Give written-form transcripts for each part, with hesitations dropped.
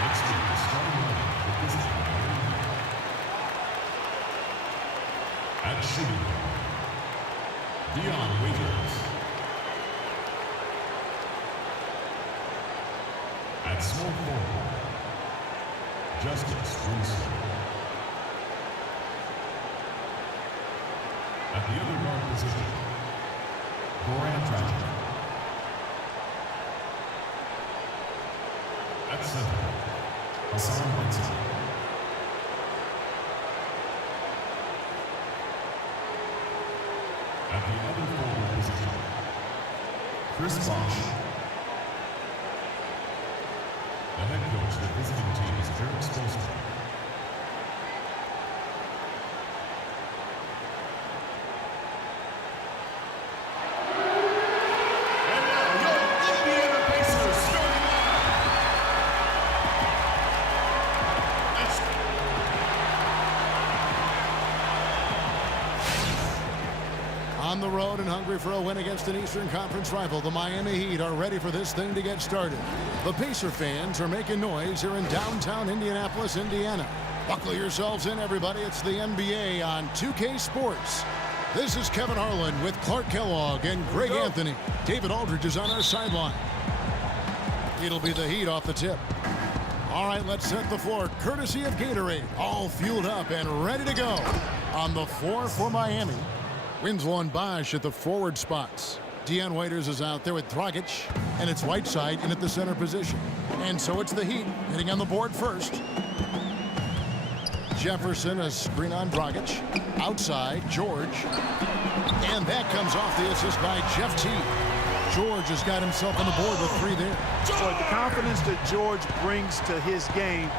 Let's meet the starting lineup for visiting Miami. At shooting guard, Dion Waiters. At small forward, Justice Winslow. At the other guard position, Goran Dragic. At center, Hassan Whiteside. At the other forward position, Chris Bosh. The head coach of the visiting team is Eric Spoelstra. And now your Indiana Pacers starting lineup. On the road and hungry for a win against an Eastern Conference rival, the Miami Heat are ready for this thing to get started. The Pacer fans are making noise here in downtown Indianapolis, Indiana. Buckle yourselves in, everybody. It's the NBA on 2K Sports. This is Kevin Harlan with Clark Kellogg and Greg Anthony. David Aldridge is on our sideline. It'll be the Heat off the tip. All right, let's set the floor courtesy of Gatorade. All fueled up and ready to go. On the floor for Miami, Winslow and Bosh at the forward spots. Dion Waiters is out there with Dragic, and it's Whiteside in at the center position. And so it's the Heat hitting on the board first. Jefferson, a screen on Dragic. Outside, George. And that comes off the assist by Jeff Teague. George has got himself on the board with 3 there. Boy, the confidence that George brings to his game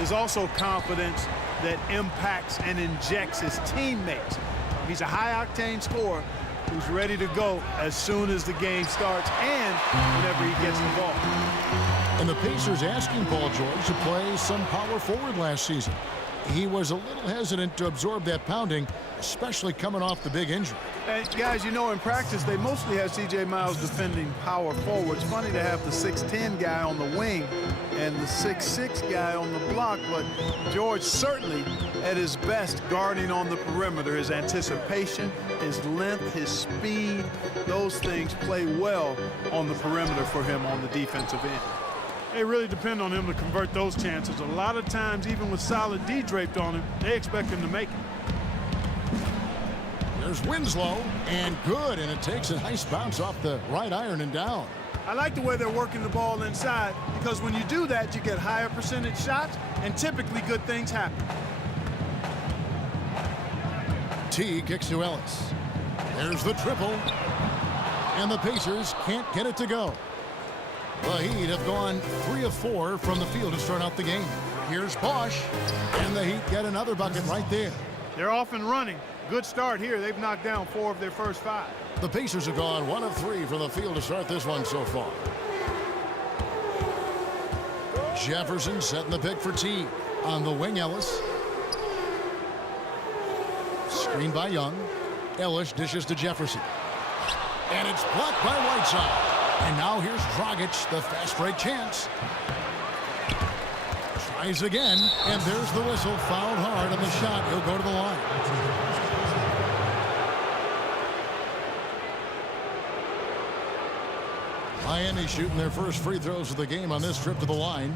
is also confidence that impacts and injects his teammates. He's a high-octane scorer who's ready to go as soon as the game starts and whenever he gets the ball. And the Pacers asking Paul George to play some power forward last season. He was a little hesitant to absorb that pounding, especially coming off the big injury. And guys, you know, in practice, they mostly have C.J. Miles defending power forward. It's funny to have the 6'10" guy on the wing and the 6'6" guy on the block, but George certainly at his best guarding on the perimeter. His anticipation, his length, his speed, those things play well on the perimeter for him on the defensive end. They really depend on him to convert those chances. A lot of times, even with solid D draped on him, they expect him to make it. There's Winslow, and good, and it takes a nice bounce off the right iron and down. I like the way they're working the ball inside, because when you do that, you get higher percentage shots, and typically good things happen. T kicks to Ellis. There's the triple, and the Pacers can't get it to go. The Heat have gone 3 of 4 from the field to start out the game. Here's Bosh, and the Heat get another bucket right there. They're off and running. Good start here. They've knocked down 4 of their first 5. The Pacers have gone 1 of 3 from the field to start this one so far. Jefferson setting the pick for T. On the wing, Ellis. Screen by Young. Ellis dishes to Jefferson. And it's blocked by Whiteside. And now here's Dragic, the fast break chance. Tries again, and there's the whistle. Fouled hard on the shot. He'll go to the line. Miami shooting their first free throws of the game on this trip to the line.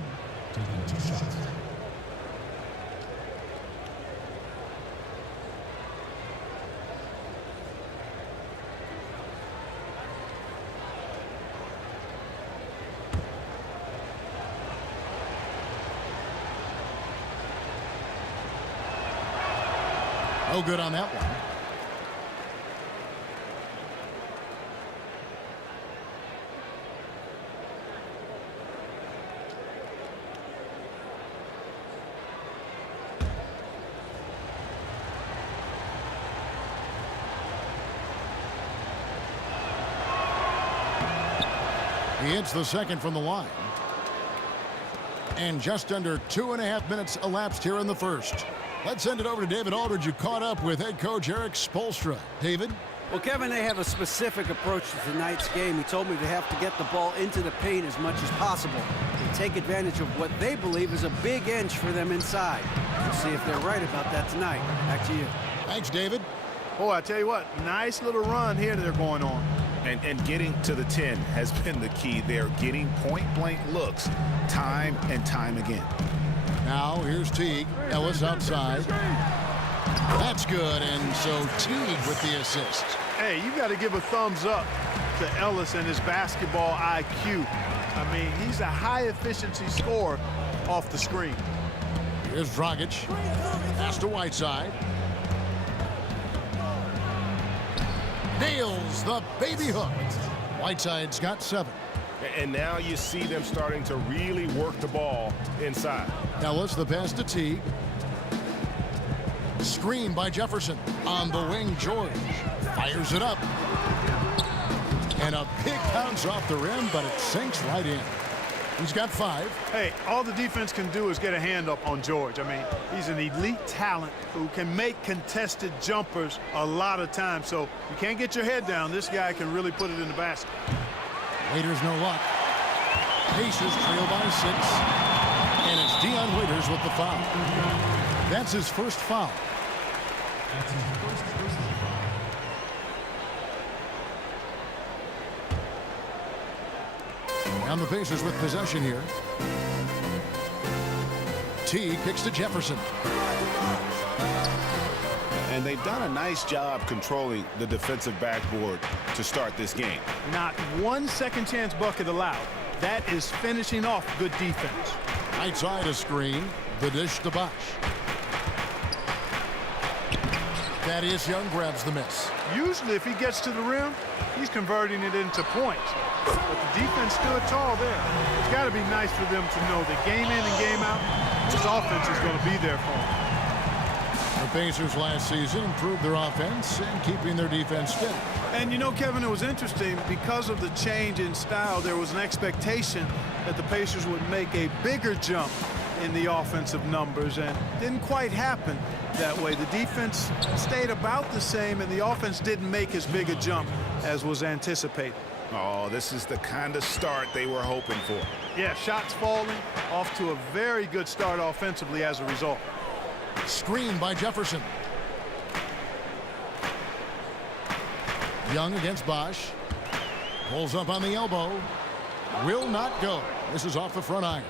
No good on that one. He hits the second from the line. And just under 2.5 minutes elapsed here in the first. Let's send it over to David Aldridge, who caught up with head coach Eric Spoelstra. David? Well, Kevin, they have a specific approach to tonight's game. He told me they have to get the ball into the paint as much as possible and take advantage of what they believe is a big inch for them inside. We'll see if they're right about that tonight. Back to you. Thanks, David. Boy, I tell you what, nice little run here they're going on. And getting to the 10 has been the key. They're getting point-blank looks time and time again. Now here's Teague. Ellis outside. That's good, and so Teague with the assist. Hey, you got to give a thumbs up to Ellis and his basketball IQ. I mean, he's a high-efficiency scorer off the screen. Here's Dragic. Pass to Whiteside. Nails the baby hook. Whiteside's got 7. And now you see them starting to really work the ball inside. Ellis, the pass to Teague. Screen by Jefferson. On the wing, George fires it up. And a big bounce off the rim, but it sinks right in. He's got 5. Hey, all the defense can do is get a hand up on George. I mean, he's an elite talent who can make contested jumpers a lot of times. So you can't get your head down. This guy can really put it in the basket. Waiters no luck. Pacers trail by 6. And it's Dion Waiters with the foul. That's his first foul. And the Pacers with possession here. T kicks to Jefferson. And they've done a nice job controlling the defensive backboard to start this game. Not one second chance bucket allowed. That is finishing off good defense. Outside a screen. The dish to Bosh. Thaddeus Young grabs the miss. Usually if he gets to the rim, he's converting it into points. But the defense stood tall there. It's got to be nice for them to know that game in and game out, this offense is going to be there for them. The Pacers last season improved their offense and keeping their defense fit. And you know, Kevin, it was interesting because of the change in style. There was an expectation that the Pacers would make a bigger jump in the offensive numbers, and didn't quite happen that way. The defense stayed about the same, and the offense didn't make as big a jump as was anticipated. Oh, this is the kind of start they were hoping for. Yeah, shots falling, off to a very good start offensively as a result. Screen by Jefferson. Young against Bosh. Pulls up on the elbow. Will not go. This is off the front iron.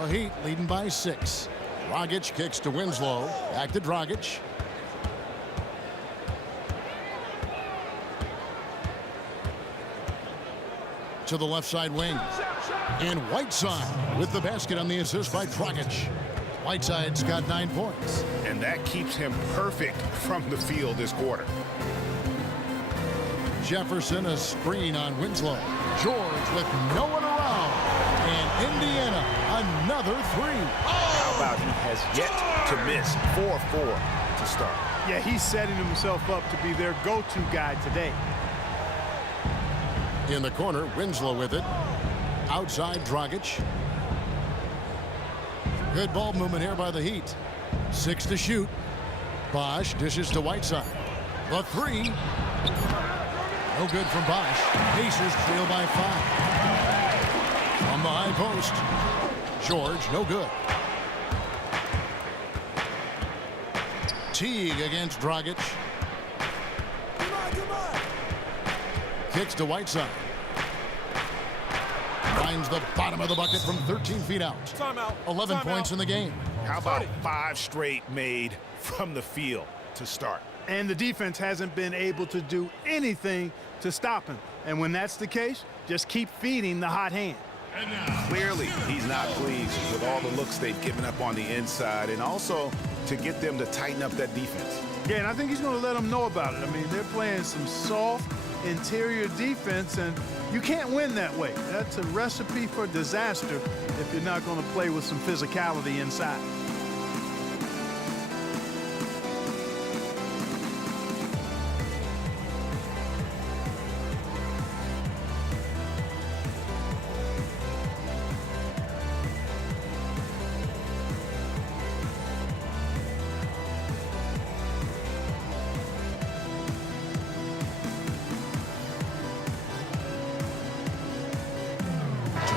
The Heat leading by 6. Dragic kicks to Winslow. Back to Dragic. To the left side wing. And Whiteside with the basket on the assist by Dragic. Whiteside's got 9 points. And that keeps him perfect from the field this quarter. Jefferson a screen on Winslow. George with no one around. And Indiana another 3. How about he has yet to miss 4-4 to start. Yeah, he's setting himself up to be their go-to guy today. In the corner, Winslow with it. Outside, Dragic. Good ball movement here by the Heat. 6 to shoot. Bosh dishes to Whiteside. The 3. No good from Bosh. Pacers trail by 5. On the high post. George, no good. Teague against Dragic. Kicks to Whiteside. Finds the bottom of the bucket from 13 feet out. 11 points in the game. How about 5 straight made from the field to start? And the defense hasn't been able to do anything to stop him. And when that's the case, just keep feeding the hot hand. Clearly, he's not pleased with all the looks they've given up on the inside, and also to get them to tighten up that defense. Yeah, and I think he's going to let them know about it. I mean, they're playing some soft interior defense, and you can't win that way. That's a recipe for disaster if you're not going to play with some physicality inside.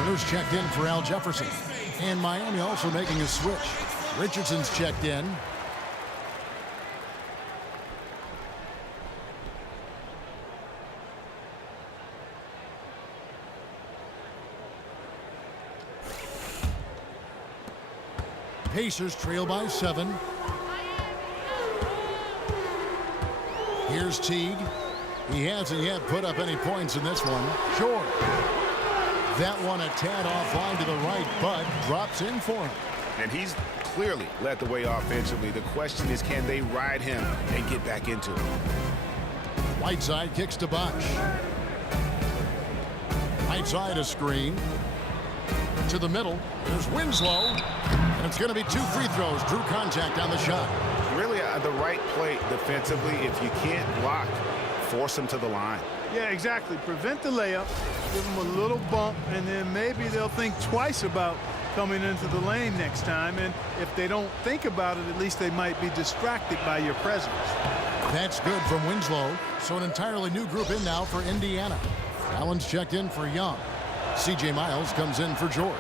Turner's checked in for Al Jefferson. And Miami also making a switch. Richardson's checked in. Pacers trail by 7. Here's Teague. He hasn't yet put up any points in this one. Short. That one a tad offline to the right, but drops in for him. And he's clearly led the way offensively. The question is, can they ride him and get back into it? Whiteside kicks to Bosh. Whiteside a screen. To the middle. There's Winslow. And it's going to be 2 free throws. Drew contact on the shot. Really the right play defensively. If you can't block, force him to the line. Yeah, exactly. Prevent the layup, give them a little bump, and then maybe they'll think twice about coming into the lane next time. And if they don't think about it, at least they might be distracted by your presence. That's good from Winslow. So an entirely new group in now for Indiana. Allen's checked in for Young. C.J. Miles comes in for George.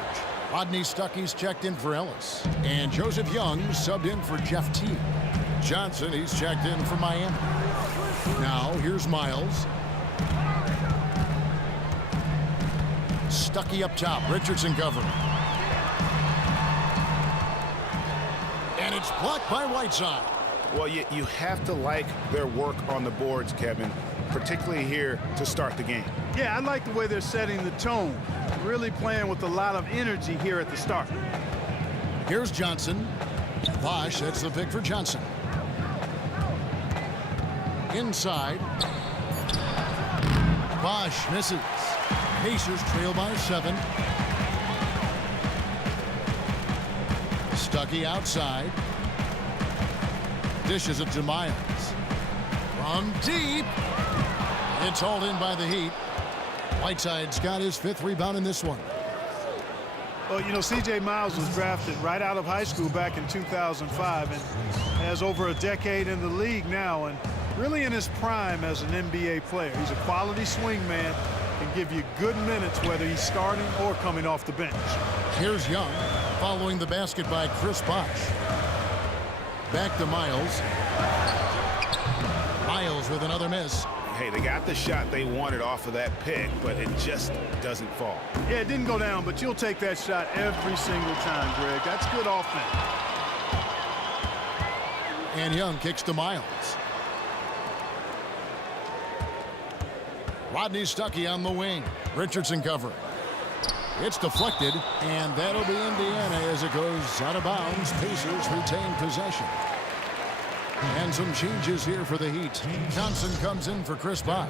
Rodney Stuckey's checked in for Ellis. And Joseph Young subbed in for Jeff Teague. Johnson, he's checked in for Miami. Now, here's Miles. Stuckey up top. Richardson covering. And it's blocked by Whiteside. Well, you have to like their work on the boards, Kevin, particularly here to start the game. Yeah, I like the way they're setting the tone. Really playing with a lot of energy here at the start. Here's Johnson. Bosh, that's the pick for Johnson. Inside. Bosh misses. Pacers trail by 7. Stuckey outside. Dishes it to Miles. From deep. It's hauled in by the Heat. Whiteside's got his 5th rebound in this one. Well, you know, C.J. Miles was drafted right out of high school back in 2005 and has over a decade in the league now and really in his prime as an NBA player. He's a quality swing man, can give you good minutes whether he's starting or coming off the bench. Here's Young following the basket by Chris Bosh. Back to Miles. Miles with another miss. Hey, they got the shot they wanted off of that pick, but it just doesn't fall. Yeah, it didn't go down, but you'll take that shot every single time, Greg. That's good offense. And Young kicks to Miles. Rodney Stuckey on the wing. Richardson covering. It's deflected, and that'll be Indiana as it goes out of bounds. Pacers retain possession. And some changes here for the Heat. Johnson comes in for Chris Bosh.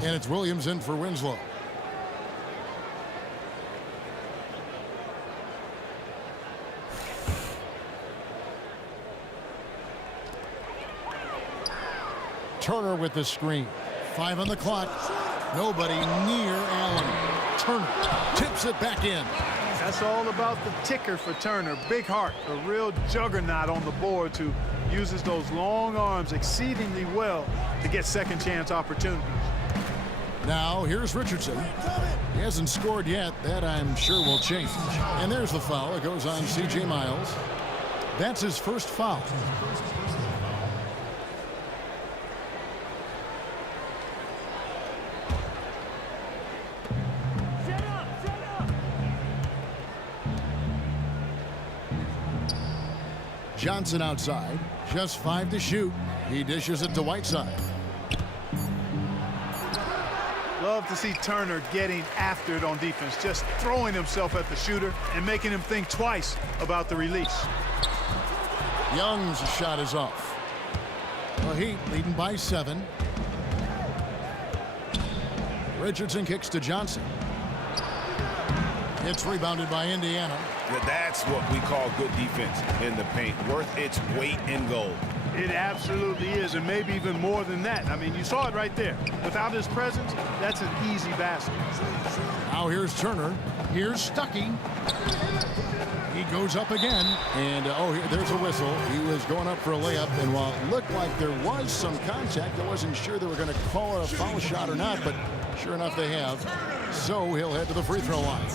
And it's Williams in for Winslow. Turner with the screen. 5 on the clock. Nobody near Allen. Turner tips it back in. That's all about the ticker for Turner. Big heart, a real juggernaut on the board who uses those long arms exceedingly well to get second chance opportunities. Now here's Richardson. He hasn't scored yet. That I'm sure will change. And there's the foul. It goes on C.J. Miles. That's his first foul. Johnson outside. Just 5 to shoot. He dishes it to Whiteside. Love to see Turner getting after it on defense, just throwing himself at the shooter and making him think twice about the release. Young's shot is off. The Heat leading by 7. Richardson kicks to Johnson. It's rebounded by Indiana. That's what we call good defense in the paint. Worth its weight in gold. It absolutely is, and maybe even more than that. I mean, you saw it right there. Without his presence, that's an easy basket. Now here's Turner. Here's Stuckey. He goes up again. And, there's a whistle. He was going up for a layup. And while it looked like there was some contact, I wasn't sure they were going to call it a foul shot or not. But sure enough, they have. So he'll head to the free throw line.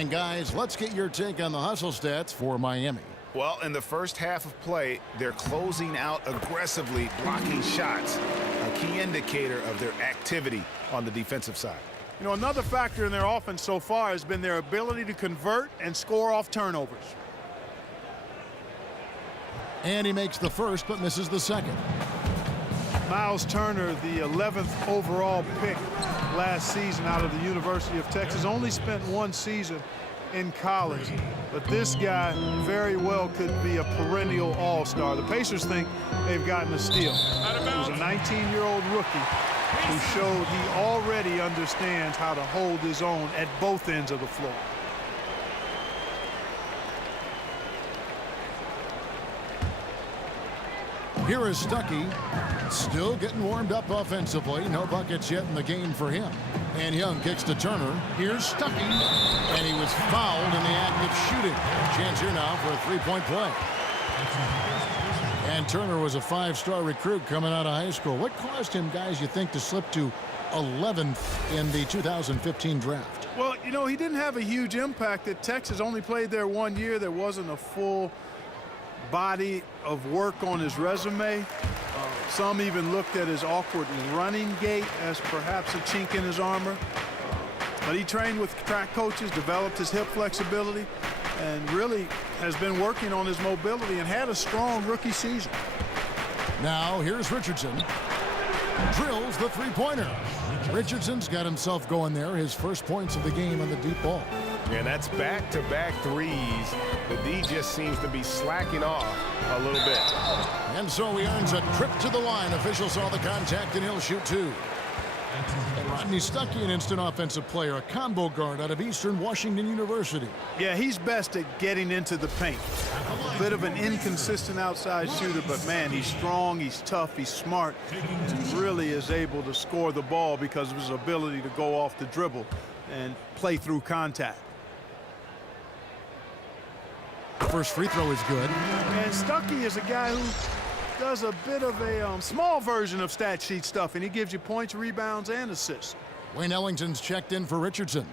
And guys, let's get your take on the hustle stats for Miami. Well, in the first half of play, they're closing out aggressively, blocking shots, a key indicator of their activity on the defensive side. You know, another factor in their offense so far has been their ability to convert and score off turnovers. And he makes the first but misses the second. Miles Turner, the 11th overall pick last season out of the University of Texas, only spent one season in college. But this guy very well could be a perennial all-star. The Pacers think they've gotten a steal. He was a 19-year-old rookie who showed he already understands how to hold his own at both ends of the floor. Here is Stuckey, still getting warmed up offensively. No buckets yet in the game for him. And Young kicks to Turner. Here's Stuckey, and he was fouled in the act of shooting. Chance here now for a three-point play. And Turner was a five-star recruit coming out of high school. What caused him, guys, you think, to slip to 11th in the 2015 draft? Well, you know, he didn't have a huge impact at Texas. Only played there 1 year. There wasn't a full body of work on his resume. Some even looked at his awkward running gait as perhaps a chink in his armor. But he trained with track coaches, developed his hip flexibility, and really has been working on his mobility and had a strong rookie season. Now here's Richardson. Drills the three-pointer. Richardson's got himself going there. His first points of the game on the deep ball. And that's back-to-back threes. The D just seems to be slacking off a little bit. And so he earns a trip to the line. Officials saw the contact, and he'll shoot two. And Rodney Stuckey, an instant offensive player, a combo guard out of Eastern Washington University. Yeah, he's best at getting into the paint. A bit of an inconsistent outside shooter, but man, he's strong, he's tough, he's smart. He really is able to score the ball because of his ability to go off the dribble and play through contact. First free throw is good. And Stuckey is a guy who does a bit of a small version of stat sheet stuff, and he gives you points, rebounds, and assists. Wayne Ellington's checked in for Richardson.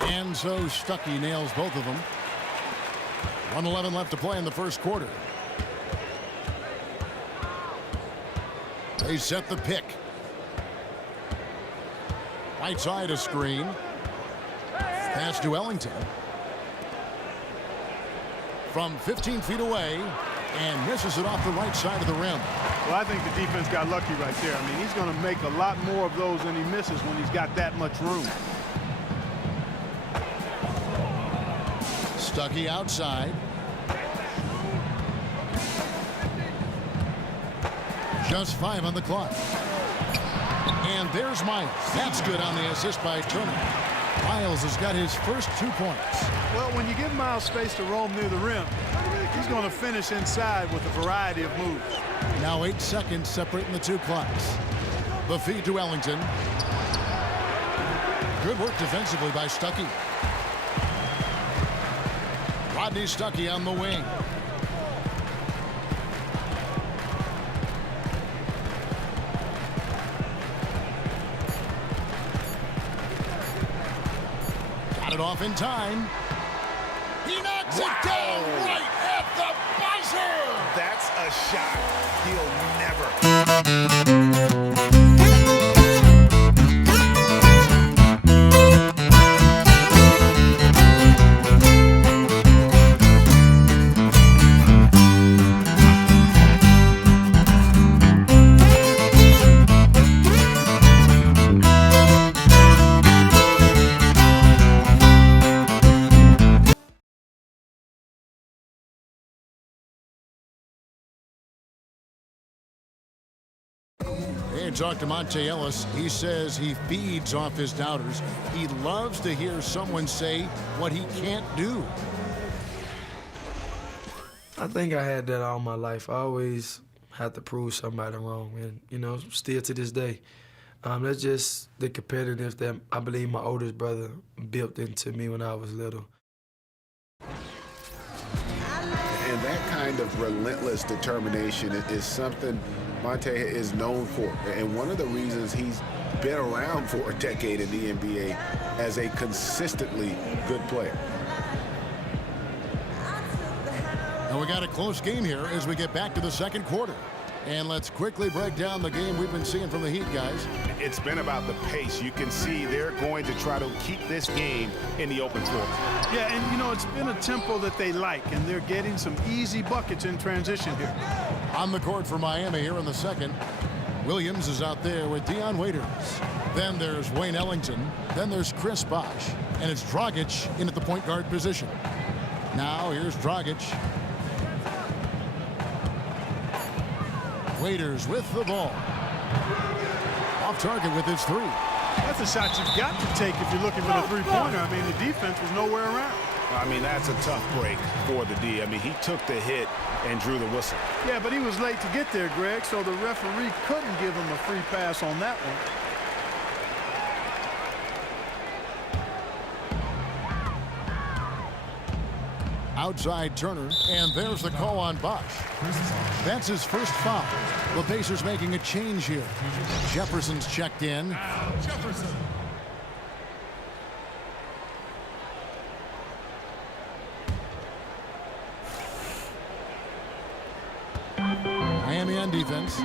And so Stuckey nails both of them. 1:11 left to play in the first quarter. They set the pick. Right side a screen. Pass to Ellington. From 15 feet away, and misses it off the right side of the rim. Well, I think the defense got lucky right there. I mean, he's going to make a lot more of those than he misses when he's got that much room. Stuckey outside. Just 5 on the clock. And there's Miles. That's good on the assist by Turner. Miles has got his first 2 points. Well, when you give Miles space to roam near the rim, he's going to finish inside with a variety of moves. Now 8 seconds separating the 2 clocks. The feed to Ellington. Good work defensively by Stuckey. Rodney Stuckey on the wing. Got it off in time. He knocks it down right at the buzzer. That's a shot he'll never. Talk to Monte Ellis. He says he feeds off his doubters. He loves to hear someone say what he can't do. I think I had that all my life. I always had to prove somebody wrong, and you know, still to this day. That's just the competitiveness that I believe my oldest brother built into me when I was little. And that kind kind of relentless determination is something Monte is known for. And one of the reasons he's been around for a decade in the NBA as a consistently good player. And we got a close game here as we get back to the second quarter. And let's quickly break down the game we've been seeing from the Heat, guys. It's been about the pace. You can see they're going to try to keep this game in the open floor. Yeah, and you know, it's been a tempo that they like, and they're getting some easy buckets in transition here. On the court for Miami here in the second. Williams is out there with Dion Waiters. Then there's Wayne Ellington. Then there's Chris Bosh. And it's Dragic in at the point guard position. Now here's Dragic. Waiters with the ball. Off target with his three. That's a shot you've got to take if you're looking for the three-pointer. I mean, the defense was nowhere around. I mean, that's a tough break for the D. I mean, he took the hit and drew the whistle. Yeah, but he was late to get there, Greg, so the referee couldn't give him a free pass on that one. Outside Turner, and there's the call on Bosh. That's his first foul. The Pacers making a change here. Jefferson's checked in. Miami on defense.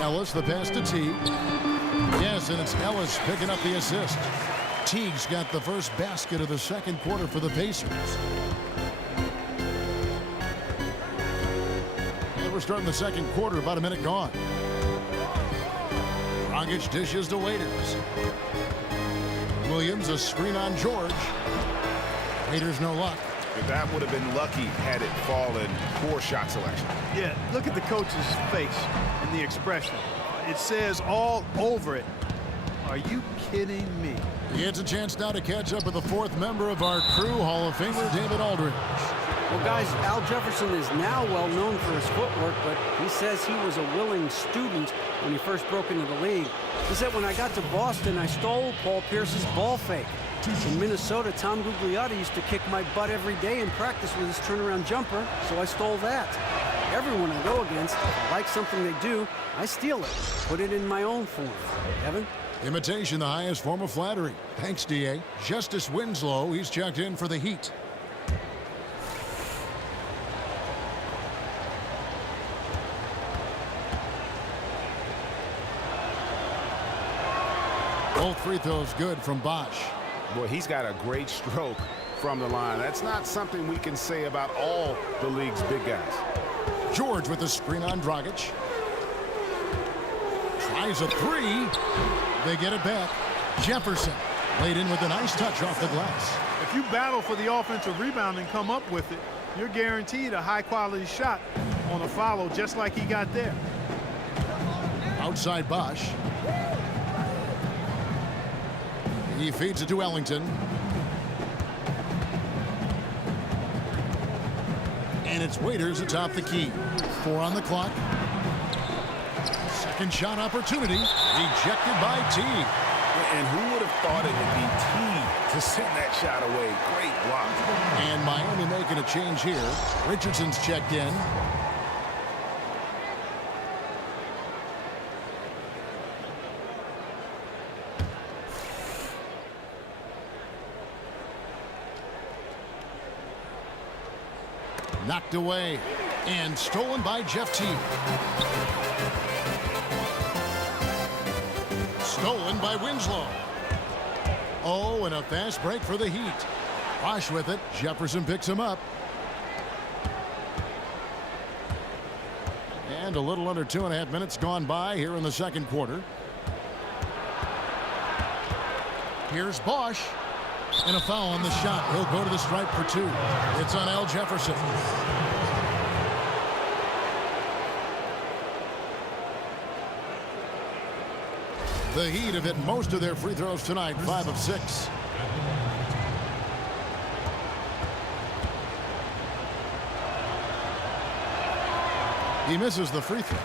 Ellis, the pass to Teague. Yes, and it's Ellis picking up the assist. Teague's got the first basket of the second quarter for the Pacers. And we're starting the second quarter, about a minute gone. Dragic dishes to Waiters. Williams, a screen on George. Waiters no luck. That would have been lucky had it fallen. Poor shot selection. Yeah, look at the coach's face and the expression. It says all over it, "Are you kidding me?" He gets a chance now to catch up with the fourth member of our crew, Hall of Famer David Aldridge. Well, guys, Al Jefferson is now well known for his footwork, but he says he was a willing student when he first broke into the league. He said, when I got to Boston, I stole Paul Pierce's ball fake. In Minnesota, Tom Gugliotta used to kick my butt every day in practice with his turnaround jumper, so I stole that. Everyone I go against, if I like something they do, I steal it, put it in my own form. Kevin? Imitation, the highest form of flattery. Thanks, D.A. Justice Winslow, he's checked in for the Heat. Both free throws good from Bosh. Boy, he's got a great stroke from the line. That's not something we can say about all the league's big guys. George with the screen on Dragic. Tries a three. They get it back. Jefferson laid in with a nice touch off the glass. If you battle for the offensive rebound and come up with it, you're guaranteed a high-quality shot on a follow just like he got there. Outside Bosh. He feeds it to Ellington. And it's Waiters atop the key. 4 on the clock. Second shot opportunity. Rejected by Teague. And who would have thought it would be Teague to send that shot away? Great block. And Miami making a change here. Richardson's checked in. Knocked away and stolen by Jeff Teague. Stolen by Winslow. Oh, and a fast break for the Heat. Bosh with it. Jefferson picks him up. And a little under 2.5 minutes gone by here in the second quarter. Here's Bosh. And a foul on the shot. He'll go to the stripe for 2. It's on Al Jefferson. The Heat have hit most of their free throws tonight, 5 of 6. He misses the free throw.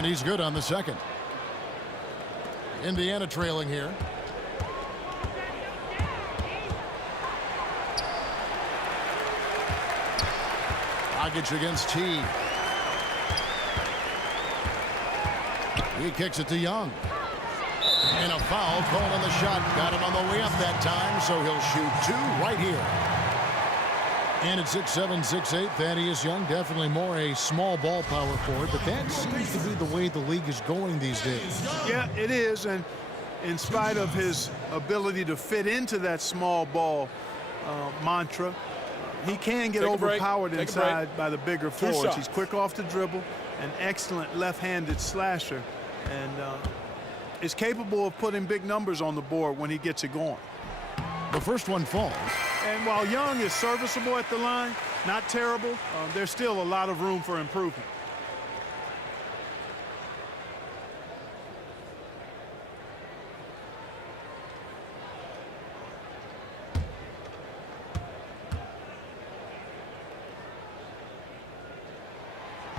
And he's good on the second. Indiana trailing here. Dragic against Teague. He kicks it to Young. And a foul called on the shot. Got it on the way up that time, so he'll shoot two right here. And at 6'7", 6'8", Thaddeus Young, definitely more a small ball power forward, but that seems to be the way the league is going these days. Yeah, it is, and in spite of his ability to fit into that small ball mantra, he can get overpowered inside by the bigger forwards. He's quick off the dribble, an excellent left-handed slasher, and is capable of putting big numbers on the board when he gets it going. The first one falls. And while Young is serviceable at the line, not terrible, there's still a lot of room for improvement.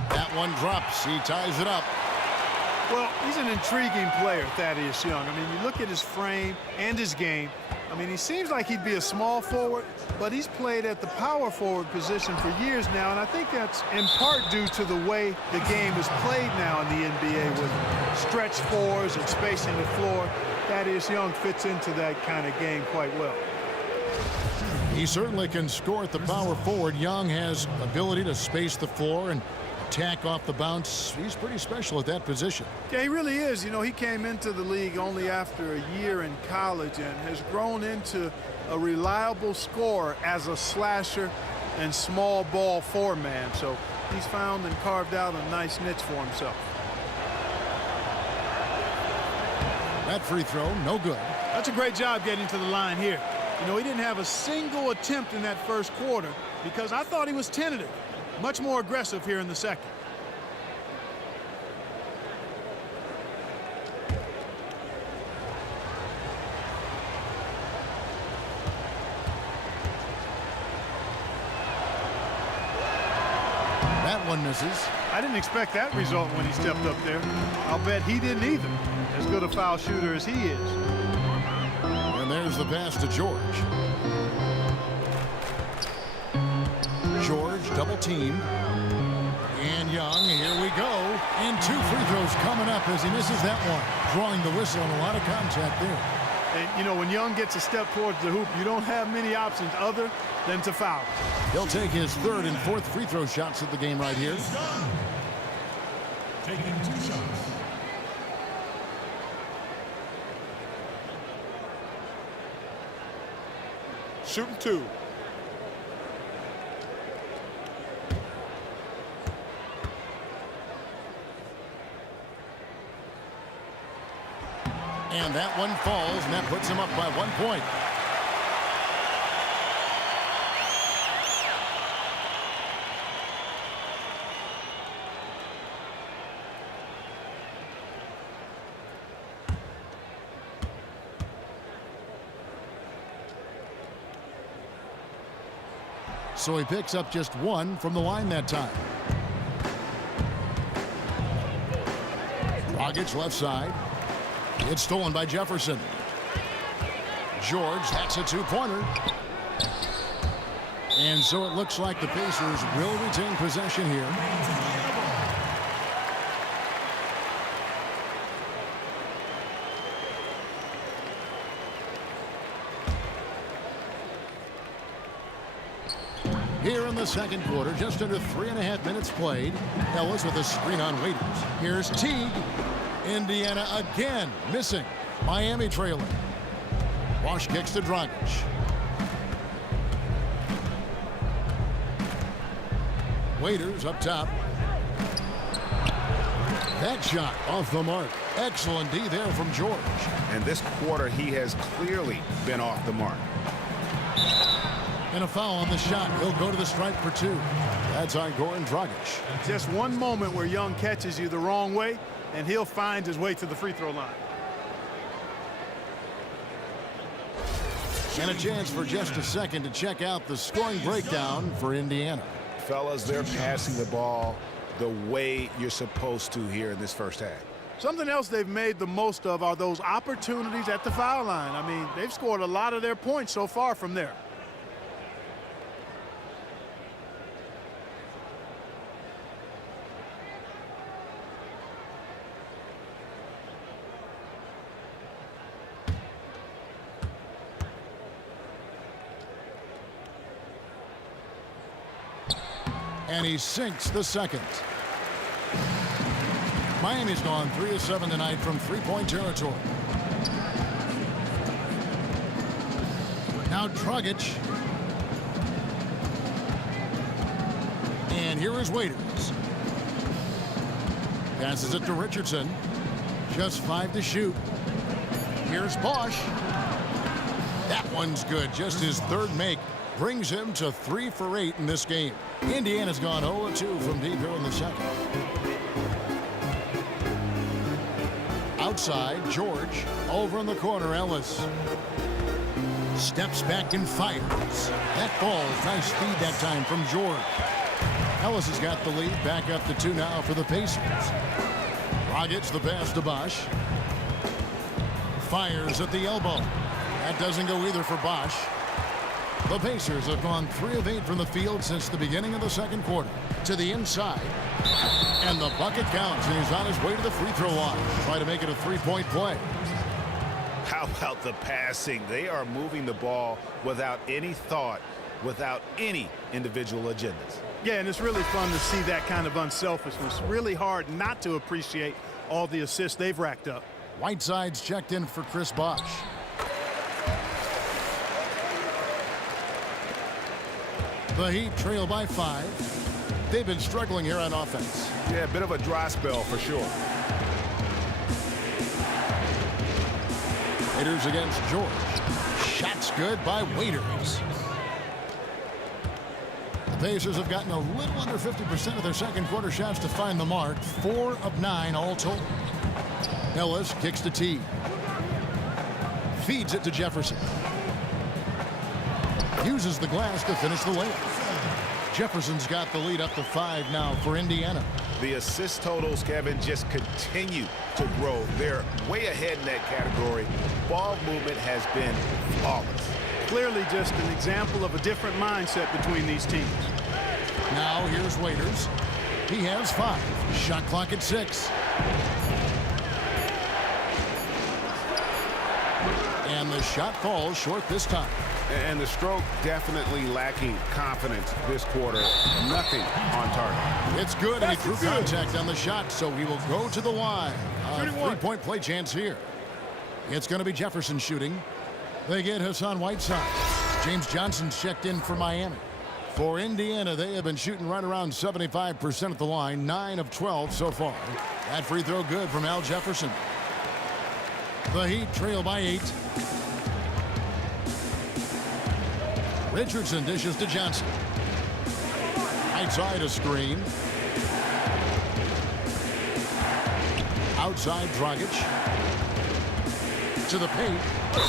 That one drops. He ties it up. Well, he's an intriguing player, Thaddeus Young. I mean, you look at his frame and his game. I mean, he seems like he'd be a small forward, but he's played at the power forward position for years now, and I think that's in part due to the way the game is played now in the NBA with stretch fours and spacing the floor. Thaddeus Young fits into that kind of game quite well. He certainly can score at the power forward. Young has ability to space the floor and attack off the bounce. He's pretty special at that position. Yeah, he really is. You know, he came into the league only after a year in college and has grown into a reliable scorer as a slasher and small ball four-man. So he's found and carved out a nice niche for himself. That free throw, no good. That's a great job getting to the line here. You know, he didn't have a single attempt in that first quarter because I thought he was tentative. Much more aggressive here in the second. That one misses. I didn't expect that result when he stepped up there. I'll bet he didn't either. As good a foul shooter as he is. And there's the pass to George. George double team. And Young, here we go. And two free throws coming up as he misses that one. Drawing the whistle and a lot of contact there. And, you know, when Young gets a step towards the hoop, you don't have many options other than to foul. He'll take his third and fourth free throw shots of the game right here. Taking 2 shots. Shooting 2. And that one falls, and that puts him up by 1 point. So he picks up just one from the line that time. Dragic left side. It's stolen by Jefferson. George, that's a two-pointer. And so it looks like the Pacers will retain possession here. Here in the second quarter, just under 3.5 minutes played. Ellis with a screen on Waiters. Here's Teague. Indiana again missing. Miami trailing. Wash kicks to Dragic. Waiters up top. That shot off the mark. Excellent D there from George. And this quarter, he has clearly been off the mark. And a foul on the shot. He'll go to the stripe for 2. That's on Goran Dragic. Just one moment where Young catches you the wrong way, and he'll find his way to the free throw line. And a chance for just a second to check out the scoring breakdown for Indiana. Fellas, they're passing the ball the way you're supposed to here in this first half. Something else they've made the most of are those opportunities at the foul line. I mean, they've scored a lot of their points so far from there. And he sinks the second. Miami's gone 3 of 7 tonight from three-point territory. Now Dragic. And here is Waiters. Passes it to Richardson. Just 5 to shoot. Here's Bosch. That one's good. Just his third make. Brings him to 3 for 8 in this game. Indiana's gone 0-2 from deep here in the second. Outside, George. Over in the corner, Ellis. Steps back and fires. That falls. Nice feed that time from George. Ellis has got the lead. Back up to 2 now for the Pacers. Dragic the pass to Bosch. Fires at the elbow. That doesn't go either for Bosch. The Pacers have gone 3 of 8 from the field since the beginning of the second quarter. To the inside. And the bucket counts, and he's on his way to the free throw line. Try to make it a 3-point play. How about the passing? They are moving the ball without any thought, without any individual agendas. Yeah, and it's really fun to see that kind of unselfishness. Really hard not to appreciate all the assists they've racked up. Whiteside's checked in for Chris Bosh. The Heat trail by 5. They've been struggling here on offense. Yeah, a bit of a dry spell for sure. Waiters against George. Shots good by Waiters. The Pacers have gotten a little under 50% of their second quarter shots to find the mark. 4 of 9 all told. Ellis kicks to T. Feeds it to Jefferson. Uses the glass to finish the layup. Jefferson's got the lead up to 5 now for Indiana. The assist totals, Kevin, just continue to grow. They're way ahead in that category. Ball movement has been flawless. Clearly just an example of a different mindset between these teams. Now here's Waiters. He has 5. Shot clock at 6. And the shot falls short this time. And the stroke definitely lacking confidence this quarter. Nothing on target. It's good, and he drew contact on the shot, so he will go to the line. A 3-point play chance here. It's going to be Jefferson shooting. They get Hassan Whiteside. James Johnson's checked in for Miami. For Indiana, they have been shooting right around 75% at the line, 9 of 12 so far. That free throw good from Al Jefferson. The Heat trail by 8. Richardson dishes to Johnson. Outside a screen. Outside Dragic. To the paint.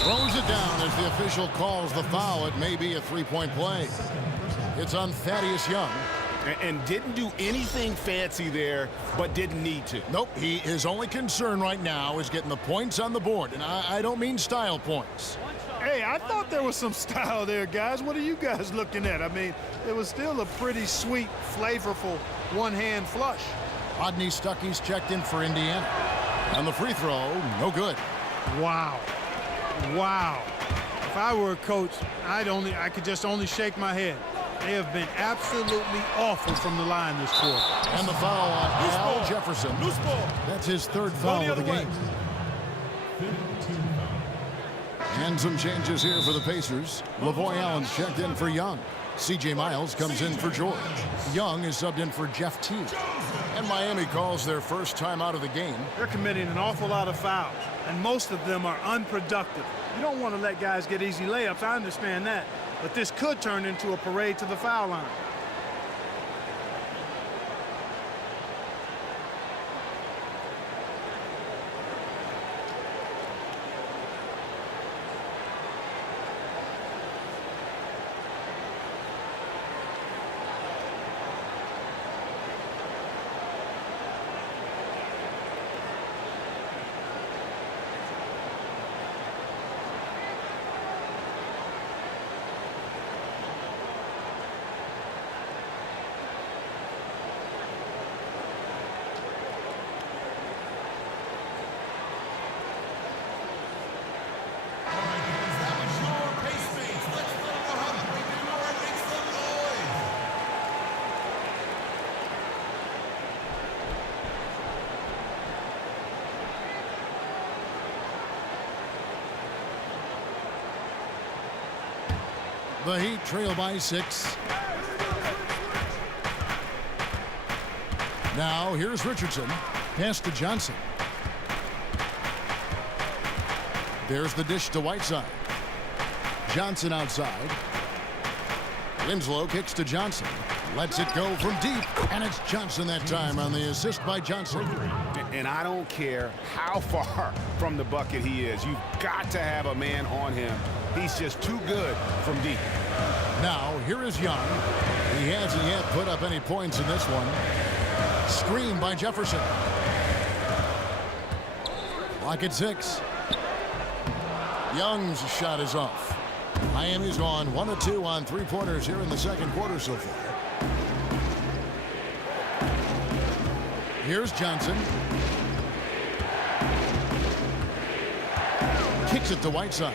Throws it down as the official calls the foul. It may be a 3-point play. It's on Thaddeus Young. And didn't do anything fancy there, but didn't need to. Nope, his only concern right now is getting the points on the board. And I don't mean style points. Hey, I thought there was some style there, guys. What are you guys looking at? I mean, it was still a pretty sweet, flavorful one-hand flush. Rodney Stuckey's checked in for Indiana. On the free throw, no good. Wow. Wow. If I were a coach, I could just only shake my head. They have been absolutely awful from the line this quarter. And the foul on Al Jefferson. That's his 3rd foul of the game. And some changes here for the Pacers. Lavoy Allen's checked in for Young. C.J. Miles comes in for George. Young is subbed in for Jeff Teague. And Miami calls their first time out of the game. They're committing an awful lot of fouls, and most of them are unproductive. You don't want to let guys get easy layups. I understand that. But this could turn into a parade to the foul line. The Heat trail by 6. Now here's Richardson. Pass to Johnson. There's the dish to Whiteside. Johnson outside. Winslow kicks to Johnson. Lets it go from deep. And it's Johnson that time on the assist by Johnson. And I don't care how far from the bucket he is. You've got to have a man on him. He's just too good from deep. Now, here is Young. He hasn't yet put up any points in this one. Screen by Jefferson. Clock at 6. Young's shot is off. Miami's gone 1 of 2 on three-pointers here in the second quarter so far. Here's Johnson. Kicks it to Whiteside.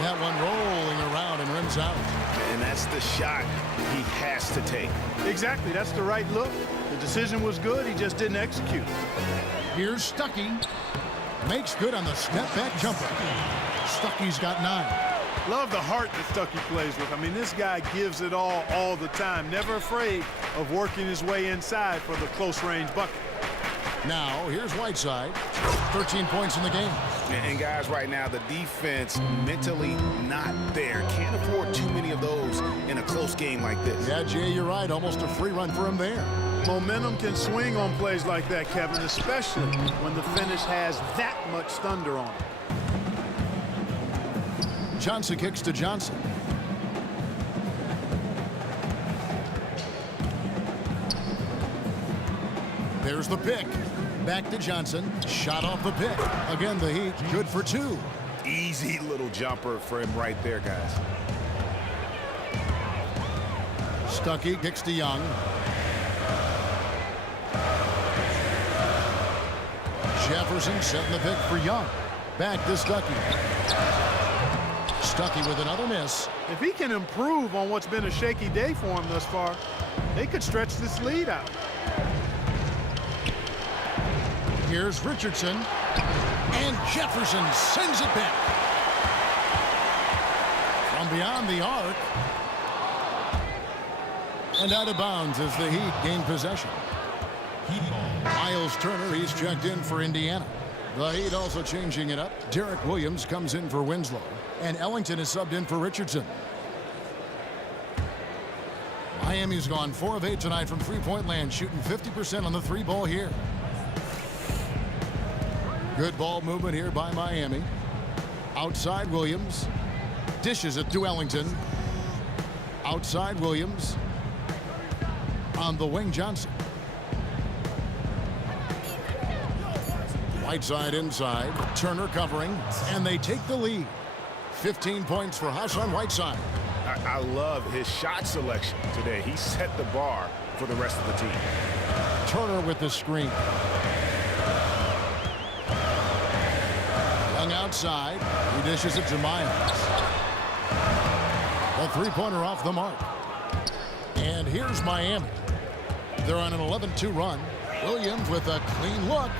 That one rolling around and rims out. And that's the shot he has to take. Exactly. That's the right look. The decision was good. He just didn't execute. Here's Stuckey. Makes good on the step-back jumper. Stuckey's got 9. Love the heart that Stuckey plays with. I mean, this guy gives it all the time. Never afraid of working his way inside for the close-range bucket. Now, here's Whiteside. 13 points in the game. And guys, right now, the defense mentally not there. Can't afford too many of those in a close game like this. Yeah, Jay, you're right. Almost a free run for him there. Momentum can swing on plays like that, Kevin, especially when the finish has that much thunder on it. Johnson kicks to Johnson. There's the pick. Back to Johnson. Shot off the pick. Again, the Heat good for 2. Easy little jumper for him right there, guys. Stuckey kicks to Young. Jefferson setting the pick for Young. Back to Stuckey. Stuckey with another miss. If he can improve on what's been a shaky day for him thus far, they could stretch this lead out. Here's Richardson. And Jefferson sends it back. From beyond the arc. And out of bounds as the Heat gain possession. Miles Turner, he's checked in for Indiana. The Heat also changing it up. Derek Williams comes in for Winslow. And Ellington is subbed in for Richardson. Miami's gone 4 of 8 tonight from three-point land, shooting 50% on the 3-ball here. Good ball movement here by Miami. Outside Williams. Dishes it to Ellington. Outside Williams. On the wing, Johnson. Whiteside inside. Turner covering. And they take the lead. 15 points for Hassan Whiteside. I love his shot selection today. He set the bar for the rest of the team. Turner with the screen. Young outside. He dishes it to Miles. A three-pointer off the mark. And here's Miami. They're on an 11-2 run. Williams with a clean look.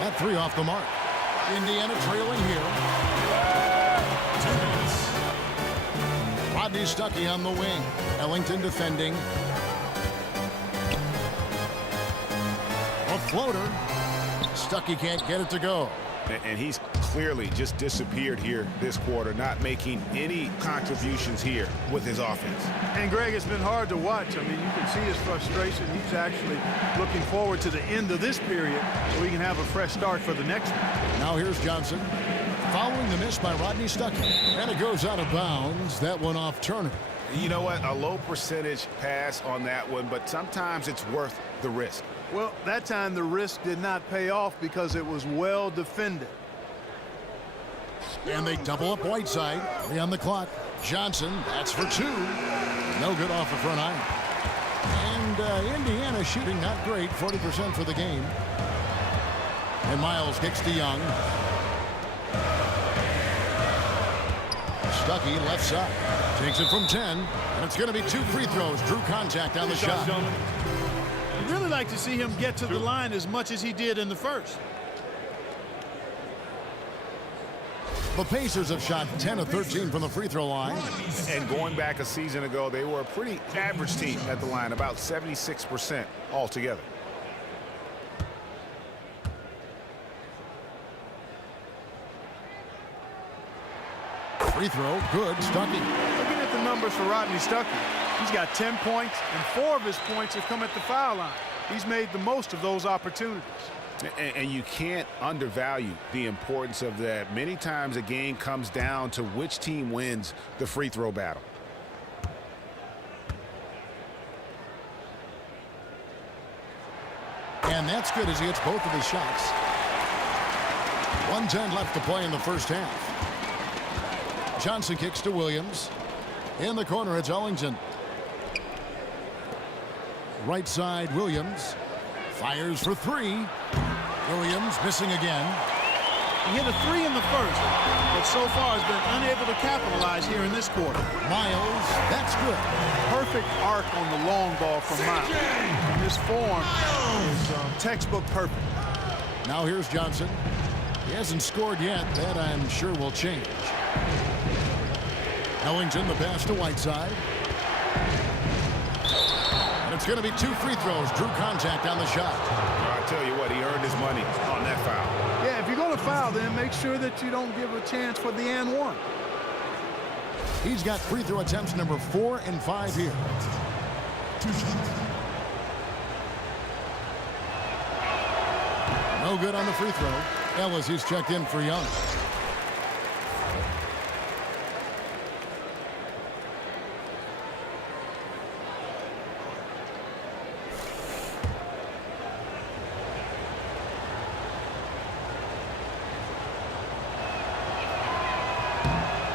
That 3 off the mark. Indiana trailing here. 2 minutes. Rodney Stuckey on the wing. Ellington defending. A floater. Stuckey can't get it to go. And he's clearly just disappeared here this quarter, not making any contributions here with his offense. And Greg, it's been hard to watch. I mean, you can see his frustration. He's actually looking forward to the end of this period so he can have a fresh start for the next one. Now here's Johnson. Following the miss by Rodney Stuckey. And it goes out of bounds. That one off Turner. You know what? A low percentage pass on that one, but sometimes it's worth the risk. Well, that time the risk did not pay off because it was well defended. And they double up Whiteside. 3 on the clock. Johnson, that's for 2. No good off the front iron. And Indiana shooting not great, 40% for the game. And Miles kicks to Young. Stuckey left side. Takes it from 10. And it's going to be 2 free throws. Drew contact on the shot. I'd really like to see him get to the line as much as he did in the first. The Pacers have shot 10 of 13 from the free throw line. And going back a season ago, they were a pretty average team at the line, about 76% altogether. Free throw, good. Stuckey. Looking at the numbers for Rodney Stuckey, he's got 10 points, and 4 of his points have come at the foul line. He's made the most of those opportunities. And you can't undervalue the importance of that. Many times a game comes down to which team wins the free throw battle. And that's good as he hits both of his shots. 1:10 left to play in the first half. Johnson kicks to Williams. In the corner, it's Ellington. Right side, Williams. Fires for 3. Williams missing again. He hit a 3 in the first, but so far has been unable to capitalize here in this quarter. Miles, that's good. Perfect arc on the long ball from Miles. And this form is textbook perfect. Now here's Johnson. He hasn't scored yet. That I'm sure will change. Ellington, the pass to Whiteside. And it's going to be 2 free throws. Drew contact on the shot. I tell you what, he earned his money on that foul. Yeah, if you're going to foul, then make sure that you don't give a chance for the and one. He's got free throw attempts number 4 and 5 here. No good on the free throw. Ellis, he's checked in for Young.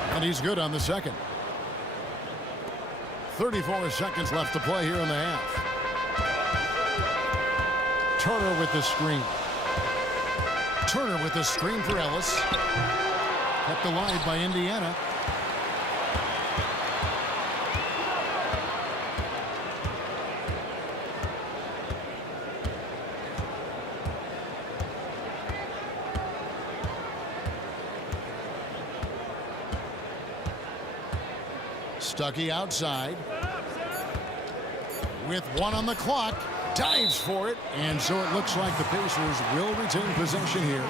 And he's good on the second. 34 seconds left to play here in the half. Turner with the screen. Turner with the screen for Ellis. Kept alive by Indiana. Stuckey outside. With 1 on the clock. Dives for it. And so it looks like the Pacers will retain possession here.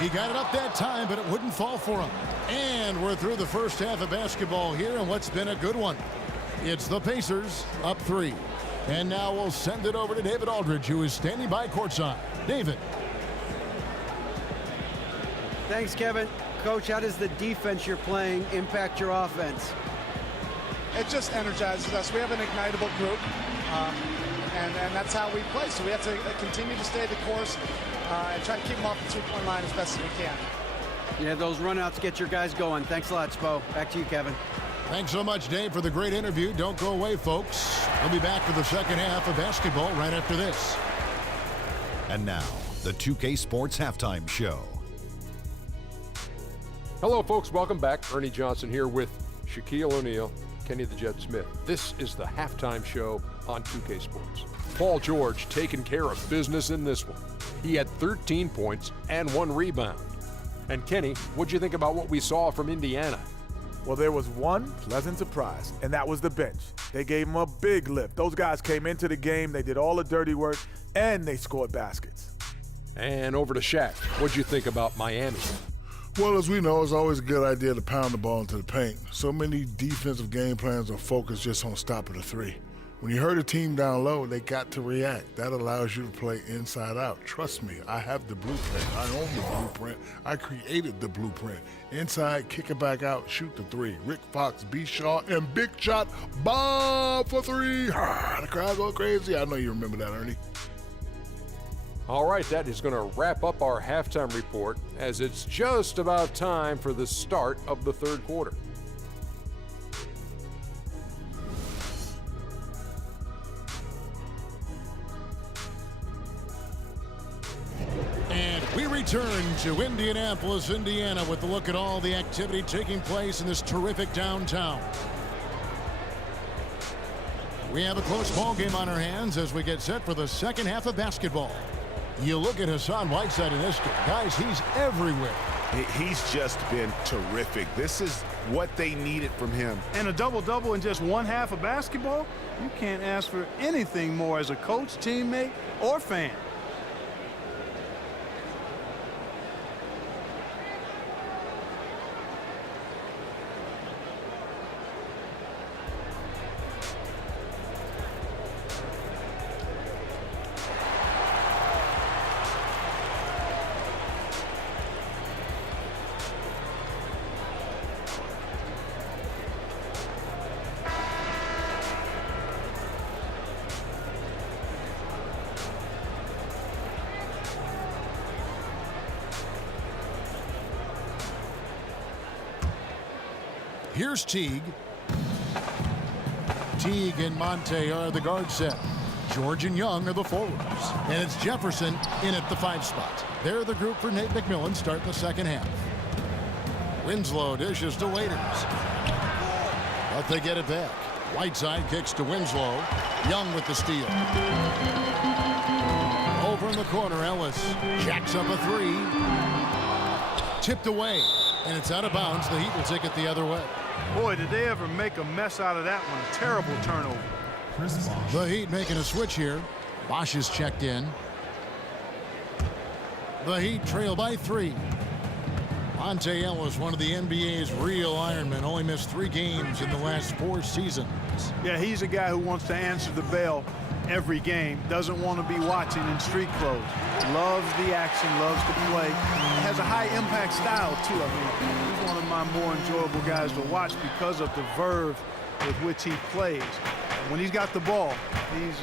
He got it up that time, but it wouldn't fall for him. And we're through the first half of basketball here, and what's been a good one. It's the Pacers up 3. And now we'll send it over to David Aldridge, who is standing by courtside. David. Thanks, Kevin. Coach, how does the defense you're playing impact your offense? It just energizes us. We have an ignitable group, and that's how we play. So we have to continue to stay the course and try to keep them off the three-point line as best as we can. Yeah, those runouts get your guys going. Thanks a lot, Spo. Back to you, Kevin. Thanks so much, Dave, for the great interview. Don't go away, folks. We'll be back for the second half of basketball right after this. And now, the 2K Sports Halftime Show. Hello, folks. Welcome back. Ernie Johnson here with Shaquille O'Neal, Kenny the Jet Smith. This is the halftime show on 2K Sports. Paul George taking care of business in this one. He had 13 points and 1 rebound. And Kenny, what'd you think about what we saw from Indiana? Well, there was one pleasant surprise, and that was the bench. They gave them a big lift. Those guys came into the game, they did all the dirty work, and they scored baskets. And over to Shaq. What'd you think about Miami? Well, as we know, it's always a good idea to pound the ball into the paint. So many defensive game plans are focused just on stopping the 3. When you hurt a team down low, they got to react. That allows you to play inside out. Trust me, I have the blueprint. I own the blueprint. I created the blueprint. Inside, kick it back out, shoot the 3. Rick Fox, B. Shaw, and big shot, Bob for 3. The crowd go crazy. I know you remember that, Ernie. All right, that is going to wrap up our halftime report as it's just about time for the start of the third quarter. And return to Indianapolis, Indiana, with a look at all the activity taking place in this terrific downtown. We have a close ball game on our hands as we get set for the second half of basketball. You look at Hassan Whiteside in this game. Guys, he's everywhere. He's just been terrific. This is what they needed from him. And a double-double in just one half of basketball? You can't ask for anything more as a coach, teammate, or fan. Here's Teague. Teague and Monte are the guard set. George and Young are the forwards. And it's Jefferson in at the 5 spot. They're the group for Nate McMillan starting the second half. Winslow dishes to Waiters. But they get it back. Whiteside kicks to Winslow. Young with the steal. Over in the corner, Ellis jacks up a 3. Tipped away. And it's out of bounds. The Heat will take it the other way. Boy, did they ever make a mess out of that one. Terrible turnover. The Heat making a switch here. Bosch is checked in. The Heat trail by 3. Monte Ellis, one of the NBA's real Ironmen, only missed 3 games in the last 4 seasons. Yeah, he's a guy who wants to answer the bell every game. Doesn't want to be watching in street clothes. Loves the action, loves to play. Has a high impact style too. I mean, he's one of my more enjoyable guys to watch because of the verve with which he plays. When he's got the ball, he's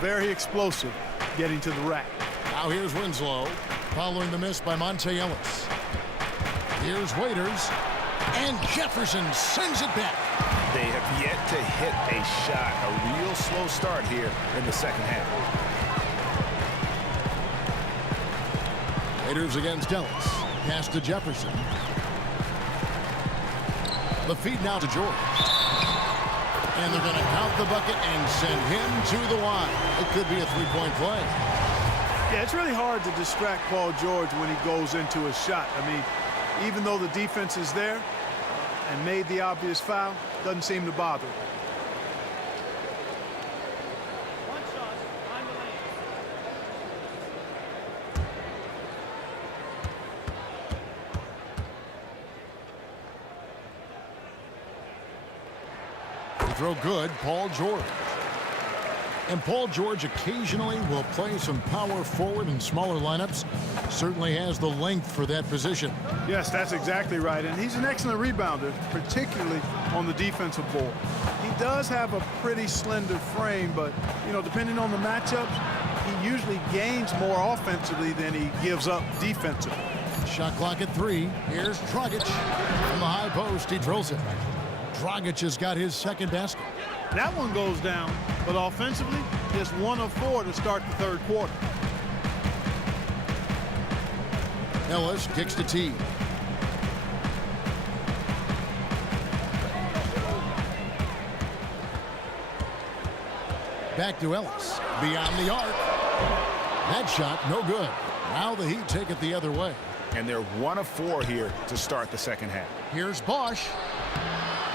very explosive getting to the rack. Now here's Winslow following the miss by Monte Ellis. Here's Waiters, and Jefferson sends it back. They have yet to hit a shot. A real slow start here in the second half. Waiters against Ellis. Pass to Jefferson. The feed now to George. And they're going to count the bucket and send him to the line. It could be a 3-point play. Yeah, it's really hard to distract Paul George when he goes into a shot. I mean, even though the defense is there and made the obvious foul, doesn't seem to bother him. Throw good, Paul George. And Paul George occasionally will play some power forward in smaller lineups. Certainly has the length for that position. Yes, that's exactly right. And he's an excellent rebounder, particularly on the defensive board. He does have a pretty slender frame, but, you know, depending on the matchups, he usually gains more offensively than he gives up defensively. Shot clock at 3. Here's Dragic. From the high post, he drills it. Dragic has got his second basket. That one goes down, but offensively, just 1 of 4 to start the third quarter. Ellis kicks to T. Back to Ellis. Beyond the arc. That shot, no good. Now the Heat take it the other way. And they're 1 of 4 here to start the second half. Here's Bosch.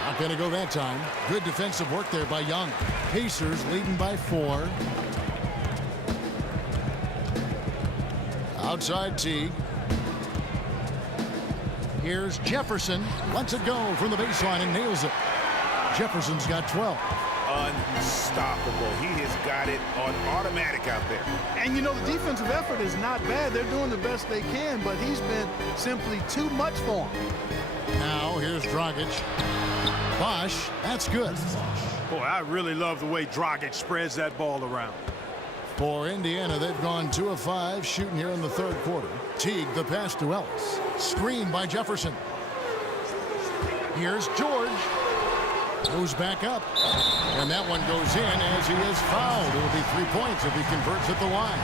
Not going to go that time. Good defensive work there by Young. Pacers leading by 4. Outside Teague. Here's Jefferson. Lets it go from the baseline and nails it. Jefferson's got 12. Unstoppable. He has got it on automatic out there. And, you know, the defensive effort is not bad. They're doing the best they can, but he's been simply too much for him. Now here's Dragic. Bosch, that's good. Boy, I really love the way Dragic spreads that ball around. For Indiana, they've gone 2 of 5 shooting here in the third quarter. Teague, the pass to Ellis. Screen by Jefferson. Here's George. Moves back up. And that one goes in as he is fouled. It'll be 3 points if he converts at the line.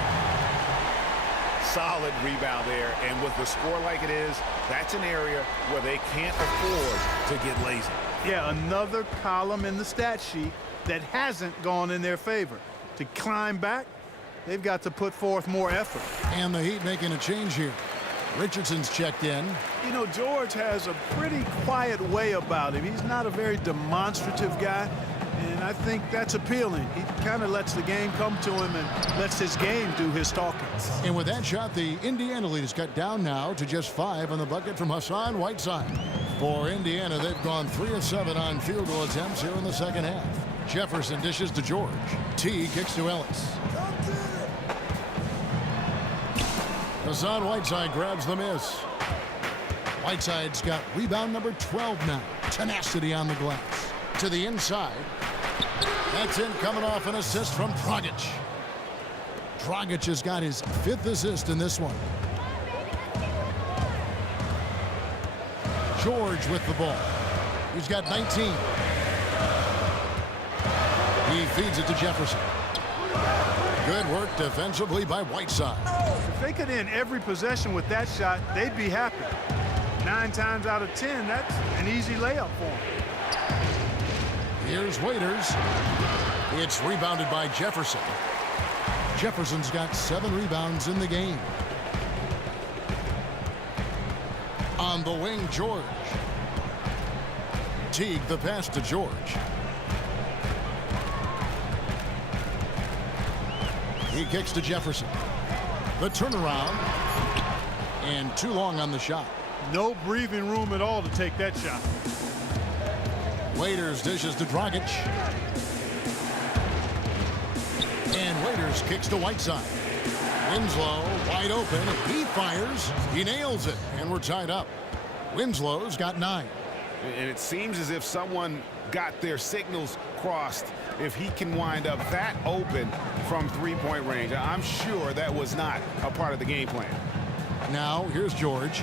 solid rebound there. And with the score like it is, that's an area where they can't afford to get lazy. Yeah, another column in the stat sheet that hasn't gone in their favor. To climb back, they've got to put forth more effort. And the Heat making a change here. Richardson's checked in. You know, George has a pretty quiet way about him. He's not a very demonstrative guy, and I think that's appealing. He kind of lets the game come to him and lets his game do his talking. And with that shot, the Indiana lead is cut down now to just 5 on the bucket from Hassan Whiteside. For Indiana, they've gone 3 of 7 on field goal attempts here in the second half. Jefferson dishes to George. T kicks to Ellis. Hassan Whiteside grabs the miss. Whiteside's got rebound number 12 now. Tenacity on the glass. To the inside. That's in, coming off an assist from Dragic. Dragic has got his 5th assist in this one. George with the ball. He's got 19. He feeds it to Jefferson. Good work defensively by Whiteside. If they could end every possession with that shot, they'd be happy. 9 times out of 10, that's an easy layup for them. Here's Waiters. It's rebounded by Jefferson. Jefferson's got 7 rebounds in the game. On the wing, George. Teague the pass to George. He kicks to Jefferson. The turnaround. And too long on the shot. No breathing room at all to take that shot. Waiters dishes to Dragic. And Waiters kicks to Whiteside. Winslow wide open. He fires. He nails it. And we're tied up. Winslow's got 9. And it seems as if someone got their signals crossed. If he can wind up that open from 3-point range, I'm sure that was not a part of the game plan. Now, here's George.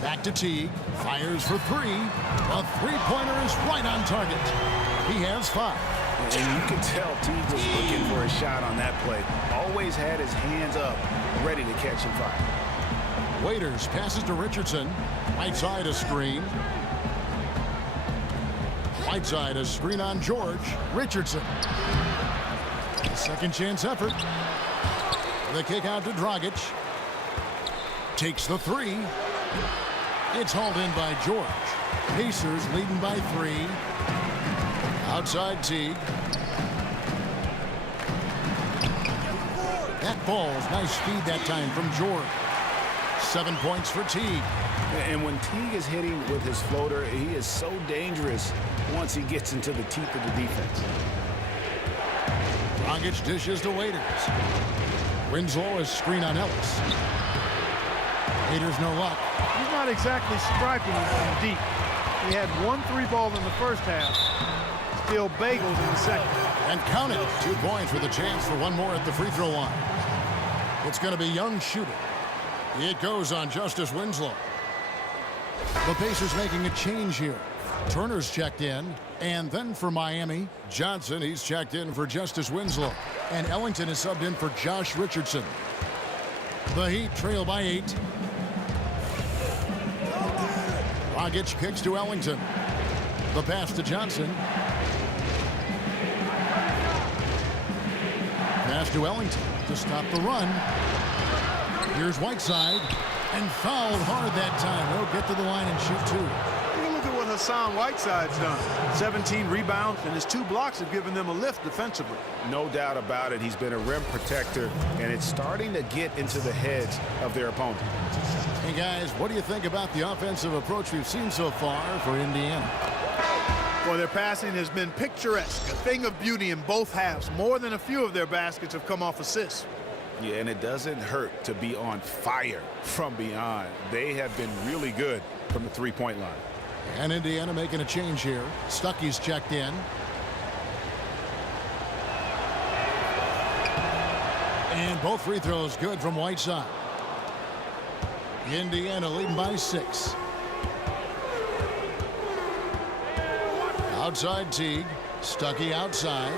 Back to Teague. Fires for 3. A 3-pointer is right on target. He has 5. And you can tell Teague was looking for a shot on that play. Always had his hands up, ready to catch and fire. Waiters passes to Richardson. Whiteside a screen. Whiteside a screen on George. Richardson. A second chance effort. The kick out to Dragic. Takes the 3. It's hauled in by George. Pacers leading by 3. Outside Teague. That falls. Nice speed that time from George. 7 points for Teague. And when Teague is hitting with his floater, he is so dangerous once he gets into the teeth of the defense. Dragic dishes to Waiters. Winslow is screen on Ellis. Waiters no luck. He's not exactly striking from deep. He had 1 3-ball in the first half. Still bagels in the second. And count it. 2 points with a chance for 1 more at the free throw line. It's going to be Young shooting. It goes on Justice Winslow. The Pacers making a change here. Turner's checked in. And then for Miami, Johnson, he's checked in for Justice Winslow. And Ellington is subbed in for Josh Richardson. The Heat trail by 8. Dragic kicks to Ellington. The pass to Johnson. Pass to Ellington to stop the run. Here's Whiteside. And fouled hard that time. He'll get to the line and shoot 2. Take a look at what Hassan Whiteside's done. 17 rebounds, and his 2 blocks have given them a lift defensively. No doubt about it. He's been a rim protector, and it's starting to get into the heads of their opponent. Hey, guys, what do you think about the offensive approach we've seen so far for Indiana? Well, their passing has been picturesque, a thing of beauty in both halves. More than a few of their baskets have come off assists. Yeah, and it doesn't hurt to be on fire from beyond. They have been really good from the 3-point line. And Indiana making a change here. Stuckey's checked in. And both free throws good from Whiteside. Indiana leading by 6. Outside Teague. Stuckey outside.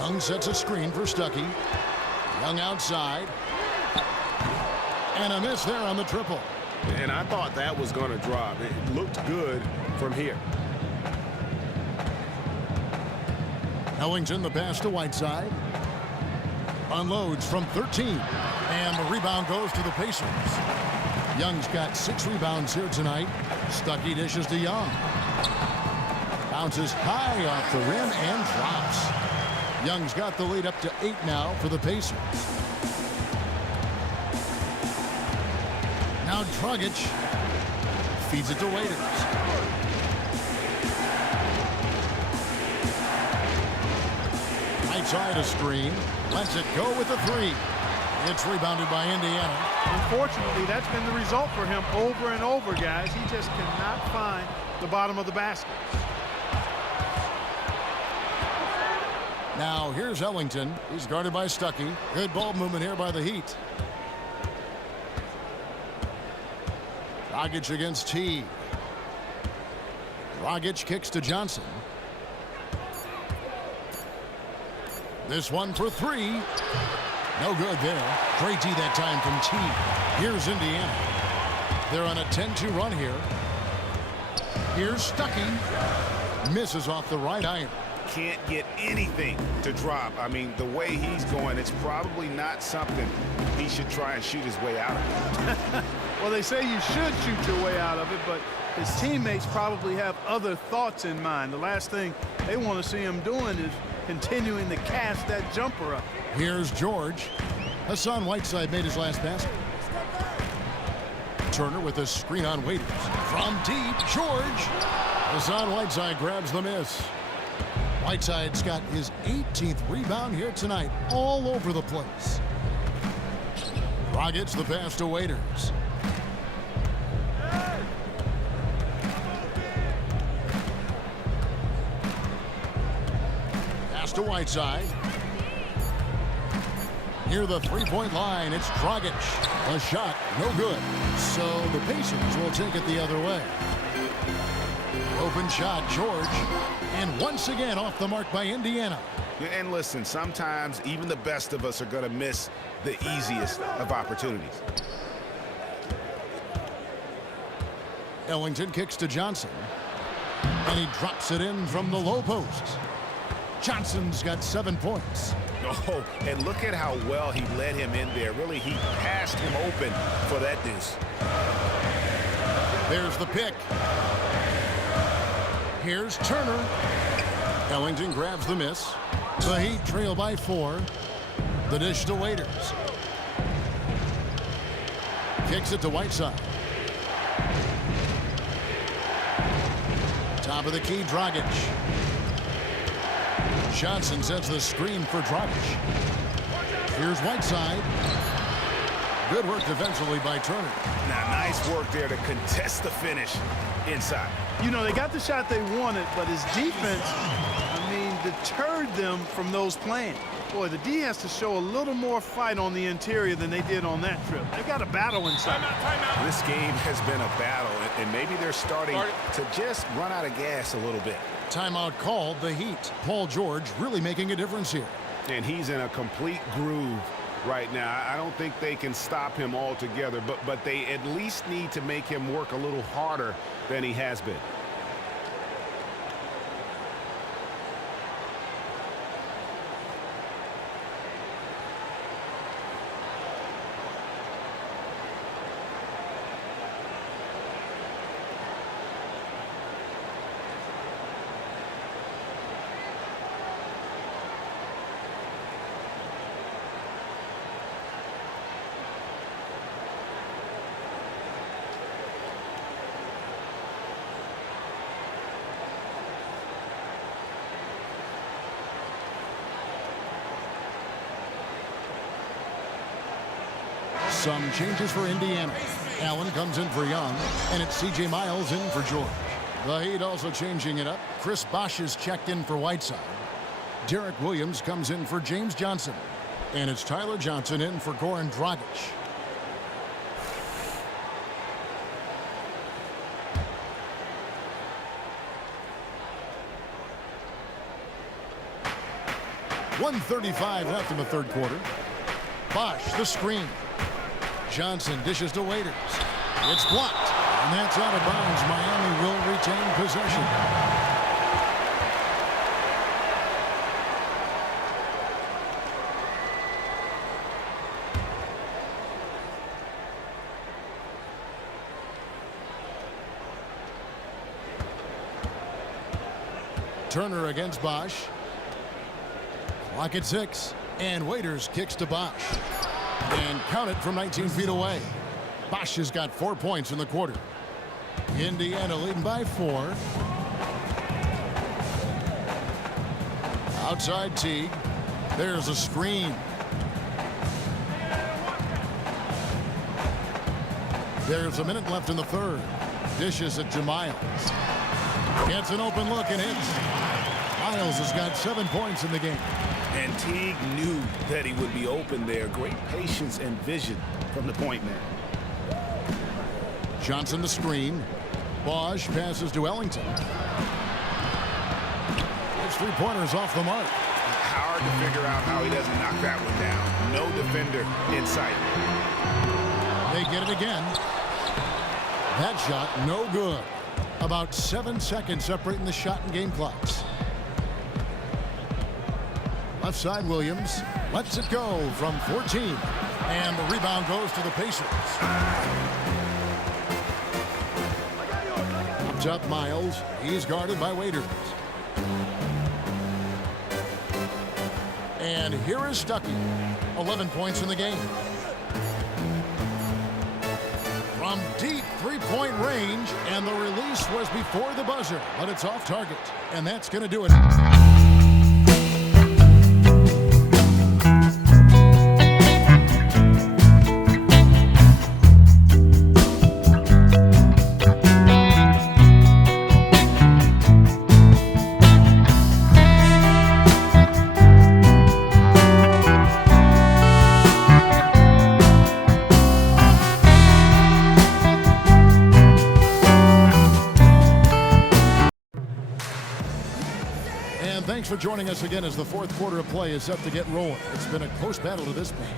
Young sets a screen for Stuckey. Young outside. And a miss there on the triple. And I thought that was going to drop. It looked good from here. Ellington the pass to Whiteside. Unloads from 13. And the rebound goes to the Pacers. Young's got 6 rebounds here tonight. Stuckey dishes to Young. Bounces high off the rim and drops. Young's got the lead up to 8 now for the Pacers. Now Dragic feeds it to Waiters. Outside a screen, lets it go with a 3. It's rebounded by Indiana. Unfortunately, that's been the result for him over and over, guys. He just cannot find the bottom of the basket. Now here's Ellington. He's guarded by Stuckey. Good ball movement here by the Heat. Dragic against T. Dragic kicks to Johnson. This one for 3. No good there. Great D that time from T. Here's Indiana. They're on a 10-2 run here. Here's Stuckey. Misses off the right iron. Can't get anything to drop. I mean, the way he's going, it's probably not something he should try and shoot his way out of. Well, they say you should shoot your way out of it, but his teammates probably have other thoughts in mind. The last thing they want to see him doing is continuing to cast that jumper up. Here's George. Hassan Whiteside made his last basket. Turner with a screen on Waiters. From deep, George. Hassan Whiteside grabs the miss. Whiteside's got his 18th rebound here tonight, all over the place. Dragic the pass to Waiters. Pass to Whiteside. Near the three-point line, it's Dragic. A shot, no good. So the Pacers will take it the other way. Open shot, George. And once again off the mark by Indiana. And listen, sometimes even the best of us are going to miss the easiest of opportunities. Ellington kicks to Johnson. And he drops it in from the low post. Johnson's got 7 points. Oh, and look at how well he led him in there. Really, he passed him open for that deuce. There's the pick. Here's Turner. Ellington grabs the miss. The Heat trail by 4. The dish to Waiters. Kicks it to Whiteside. Top of the key, Dragic. Johnson sets the screen for Dragic. Here's Whiteside. Good work defensively by Turner. Now, nice work there to contest the finish inside. You know, they got the shot they wanted, but his defense, deterred them from those plans. Boy, the D has to show a little more fight on the interior than they did on that trip. They've got a battle inside. Timeout. This game has been a battle, and maybe they're starting to just run out of gas a little bit. Timeout called, the Heat. Paul George really making a difference here. And he's in a complete groove right now. I don't think they can stop him altogether, but they at least need to make him work a little harder than he has been. Some changes for Indiana. Allen comes in for Young, and it's C.J. Miles in for George. The Heat also changing it up. Chris Bosh is checked in for Whiteside. Derek Williams comes in for James Johnson. And it's Tyler Johnson in for Goran Dragic. 1:35 left in the third quarter. Bosch, the screen. Johnson dishes to Waiters. It's blocked, and that's out of bounds. Miami will retain possession. Turner against Bosch. Clock at 6. And Waiters kicks to Bosch. And count it from 19 feet away. Bosch has got 4 points in the quarter. Indiana leading by 4. Outside Teague. There's a screen. There's a minute left in the third. Dishes it to Miles. Gets an open look and hits. Miles has got 7 points in the game. And Teague knew that he would be open there. Great patience and vision from the point man. Johnson the screen. Bosch passes to Ellington. His 3-pointers off the mark. Hard to figure out how he doesn't knock that one down. No defender in sight. They get it again. That shot no good. About 7 seconds separating the shot and game clocks. Left side Williams lets it go from 14. And the rebound goes to the Pacers. Up top Miles. He's guarded by Waiters. And here is Stuckey. 11 points in the game. From deep 3-point range, and the release was before the buzzer, but it's off target. And that's going to do it. Thanks for joining us again as the fourth quarter of play is set to get rolling. It's been a close battle to this point.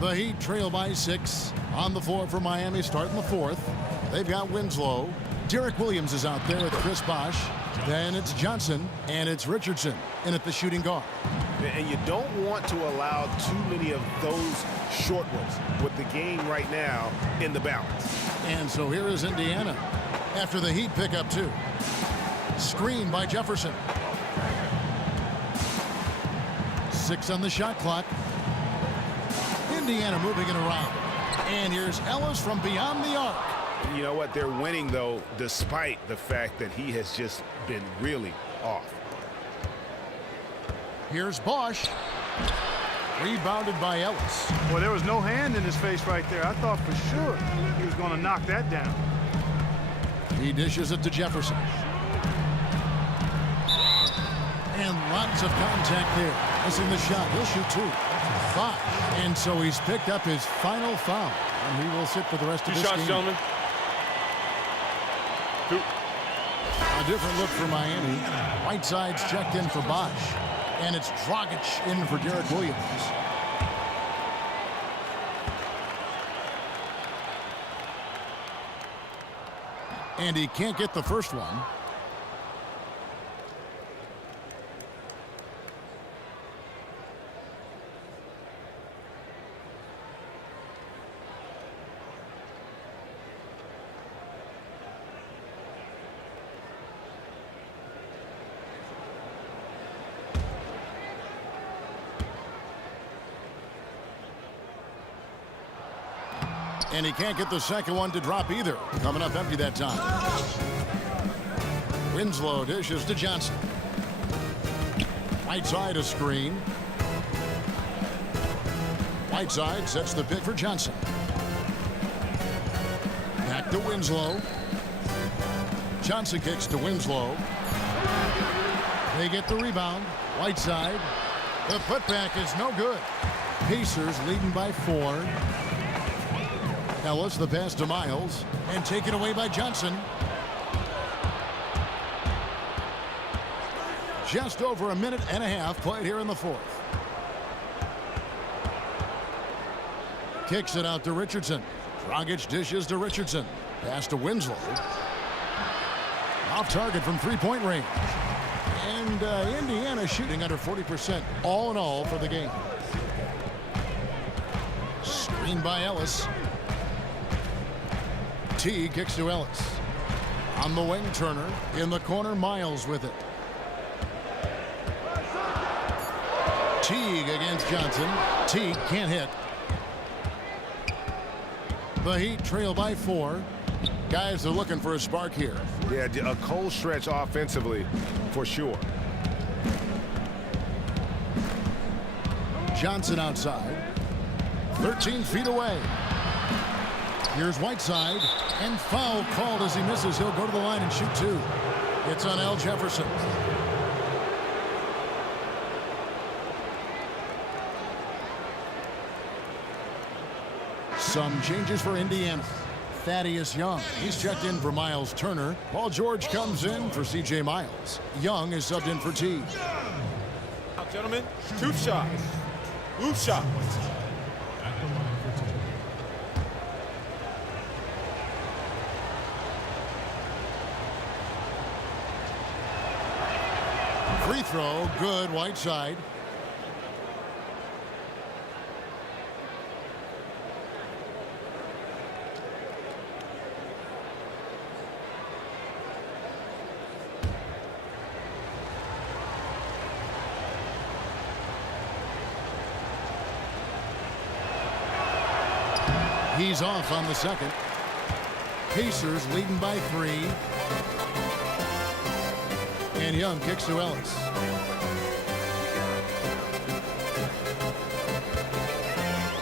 The Heat trail by 6 on the floor for Miami starting the fourth. They've got Winslow. Derek Williams is out there with Chris Bosch. Then it's Johnson, and it's Richardson in at the shooting guard. And you don't want to allow too many of those short ones with the game right now in the balance. And so here is Indiana after the Heat pick up 2. Screen by Jefferson. 6 on the shot clock. Indiana moving it around. And here's Ellis from beyond the arc. You know what? They're winning, though, despite the fact that he has just been really off. Here's Bosch. Rebounded by Ellis. Well, there was no hand in his face right there. I thought for sure he was going to knock that down. He dishes it to Jefferson. And lots of contact there. Missing the shot. He'll shoot 2. Bosch. And so he's picked up his final foul. And he will sit for the rest of this game. 2 shots, gentlemen. 2. A different look for Miami. Whiteside's checked in for Bosch. And it's Dragic in for Derek Williams. And he can't get the first one. And he can't get the second one to drop either. Coming up empty that time. Winslow dishes to Johnson. Whiteside a screen. Whiteside sets the pick for Johnson. Back to Winslow. Johnson kicks to Winslow. They get the rebound. Whiteside. The putback is no good. Pacers leading by 4. Ellis, the pass to Miles, and taken away by Johnson. Just over a minute and a half played here in the fourth. Kicks it out to Richardson. Dragic dishes to Richardson. Pass to Winslow. Off target from three-point range. And Indiana shooting under 40% all in all for the game. Screen by Ellis. T kicks to Ellis. On the wing, Turner. In the corner, Miles with it. Teague against Johnson. Teague can't hit. The Heat trail by 4. Guys are looking for a spark here. Yeah, a cold stretch offensively for sure. Johnson outside. 13 feet away. Here's Whiteside. And foul called as he misses. He'll go to the line and shoot 2. It's on Al Jefferson. Some changes for Indiana. Thaddeus Young, he's checked in for Miles Turner. Paul George comes in for C.J. Miles. Young is subbed in for T. Now, gentlemen, 2 shots. 2 shots. Free throw, good, Whiteside. He's off on the second. Pacers leading by 3. And Young kicks to Ellis.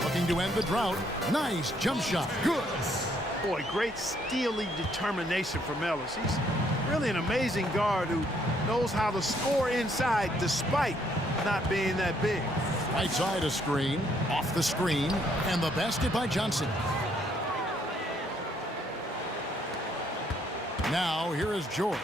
Looking to end the drought. Nice jump shot. Good. Boy, great steely determination from Ellis. He's really an amazing guard who knows how to score inside despite not being that big. Right side a screen. Off the screen. And the basket by Johnson. Now here is George.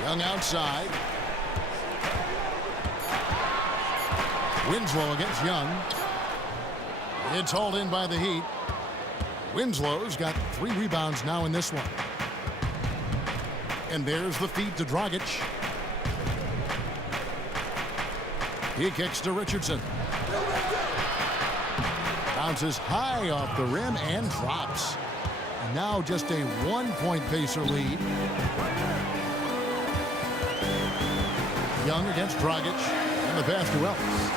Young outside. Winslow against Young. It's hauled in by the Heat. Winslow's got 3 rebounds now in this one. And there's the feed to Dragic. He kicks to Richardson. Bounces high off the rim and drops. And now just a 1-point Pacer lead. Young against Dragic. And the pass to Ellis.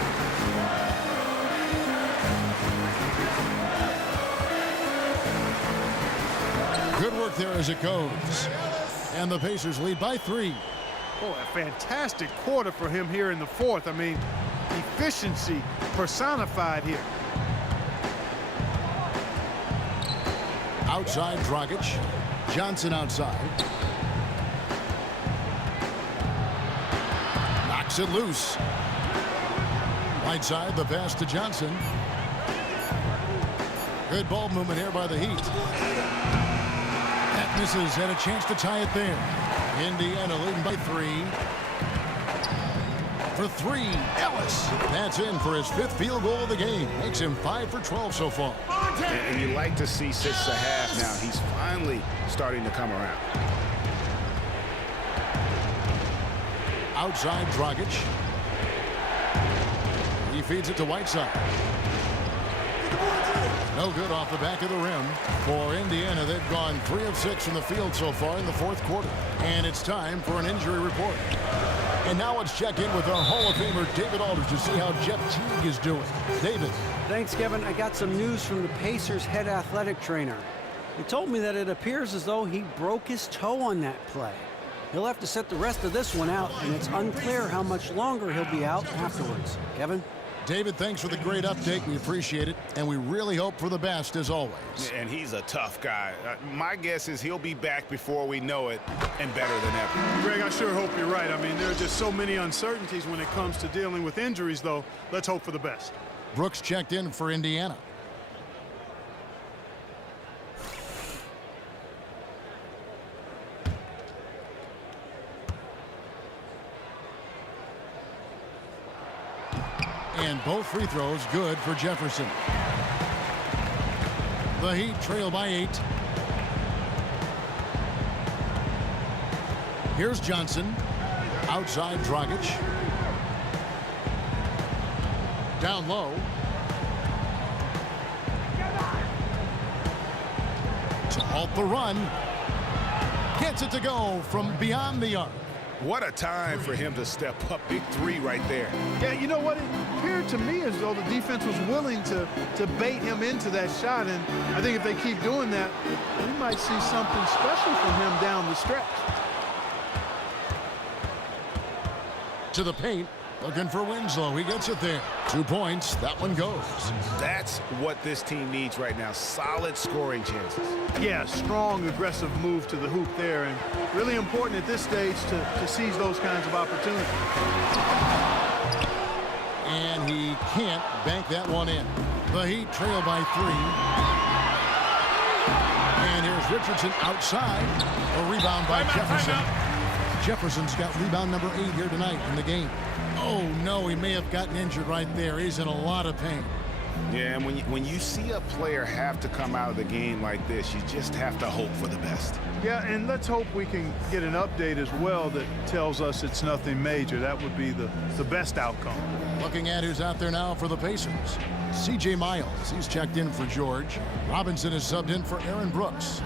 Good work there as it goes. And the Pacers lead by 3. Oh, a fantastic quarter for him here in the fourth. I mean, efficiency personified here. Outside Dragic. Johnson outside. Knocks it loose. Right side, the pass to Johnson. Good ball movement here by the Heat. That misses, had a chance to tie it there. Indiana leading by 3. For 3, Ellis. That's in for his 5th field goal of the game. Makes him 5 for 12 so far. And you like to see 6.5 now. He's finally starting to come around. Outside Dragic. He feeds it to Whiteside. No good off the back of the rim. For Indiana, they've gone 3 of 6 from the field so far in the fourth quarter. And it's time for an injury report. And now let's check in with our Hall of Famer, David Aldridge, to see how Jeff Teague is doing. David. Thanks, Kevin. I got some news from the Pacers head athletic trainer. He told me that it appears as though he broke his toe on that play. He'll have to sit the rest of this one out, and it's unclear how much longer he'll be out afterwards. Kevin? David, thanks for the great update. We appreciate it, and we really hope for the best as always. And he's a tough guy. My guess is he'll be back before we know it and better than ever. Greg, I sure hope you're right. I mean, there are just so many uncertainties when it comes to dealing with injuries, though. Let's hope for the best. Brooks checked in for Indiana. And both free throws good for Jefferson. The Heat trail by 8. Here's Johnson. Outside Dragic. Down low. To halt the run. Gets it to go from beyond the arc. What a time for him to step up. Big three right there. Yeah, you know what? It appeared to me as though the defense was willing to bait him into that shot. And I think if they keep doing that, we might see something special from him down the stretch. To the paint. Looking for Winslow. He gets it there. 2 points. That one goes. That's what this team needs right now. Solid scoring chances. Yeah, strong, aggressive move to the hoop there. And really important at this stage to seize those kinds of opportunities. And he can't bank that one in. The Heat trail by 3. And here's Richardson outside. A rebound by Jefferson. Jefferson's got rebound number 8 here tonight in the game. Oh, no, he may have gotten injured right there. He's in a lot of pain. Yeah, and when you see a player have to come out of the game like this, you just have to hope for the best. Yeah, and let's hope we can get an update as well that tells us it's nothing major. That would be the best outcome. Looking at who's out there now for the Pacers. C.J. Miles, he's checked in for George. Robinson is subbed in for Aaron Brooks.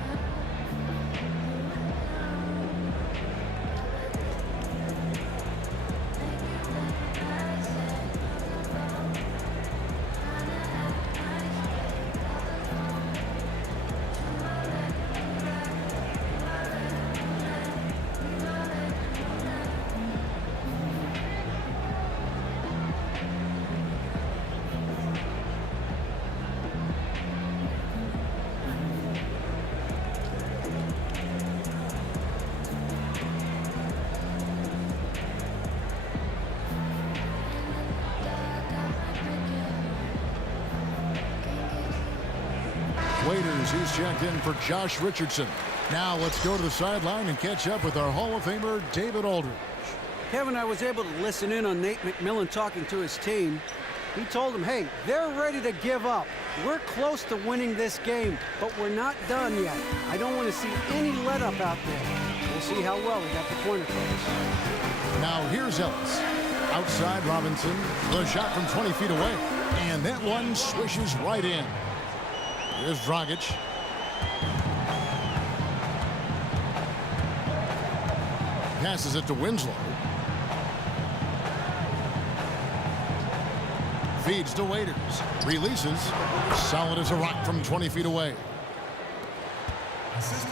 Waiters, he's checked in for Josh Richardson. Now let's go to the sideline and catch up with our Hall of Famer, David Aldridge. Kevin, I was able to listen in on Nate McMillan talking to his team. He told them, hey, they're ready to give up. We're close to winning this game, but we're not done yet. I don't want to see any let-up out there. We'll see how well he got the pointer calls. Now here's Ellis. Outside Robinson, the shot from 20 feet away. And that one swishes right in. Here's Dragic. Passes it to Winslow. Feeds to Waiters. Releases. Solid as a rock from 20 feet away.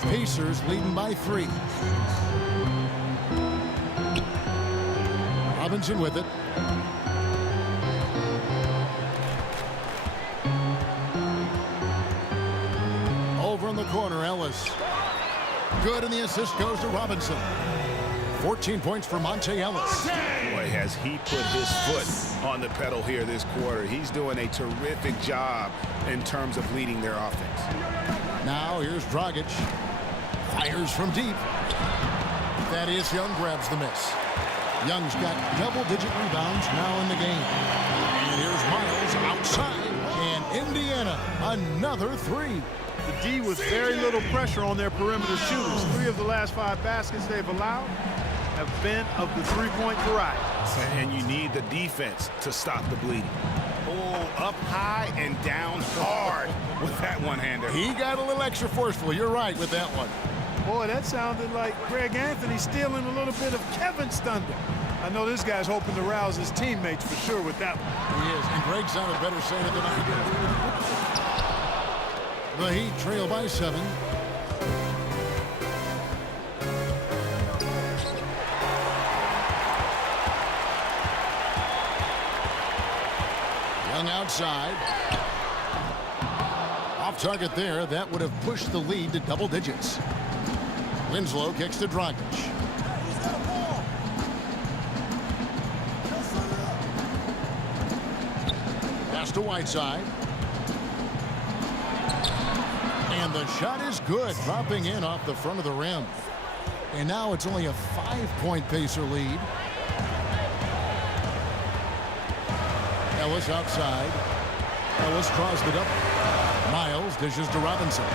Pacers leading by 3. Robinson with it. Over in the corner, Ellis. Good, and the assist goes to Robinson. 14 points for Monte Ellis. Boy, has he put his foot on the pedal here this quarter. He's doing a terrific job in terms of leading their offense. Now here's Dragic. Fires from deep. Thaddeus Young grabs the miss. Young's got double-digit rebounds now in the game. And here's Miles outside. And Indiana, another 3. The D with very little pressure on their perimeter shooters. 3 of the last 5 baskets they've allowed have been of the three-point variety. And you need the defense to stop the bleeding. Oh, up high and down hard with that one-hander. He got a little extra forceful. You're right with that one. Boy, that sounded like Greg Anthony stealing a little bit of Kevin's thunder. I know this guy's hoping to rouse his teammates for sure with that one. He is, and Greg sounded better saying it than I did. The Heat trail by 7. Young outside. Off target there. That would have pushed the lead to double digits. Winslow kicks to Dragic. Pass to Whiteside. And the shot is good, dropping in off the front of the rim. And now it's only a 5-point Pacer lead. Ellis outside. Ellis draws the double. Miles dishes to Robinson.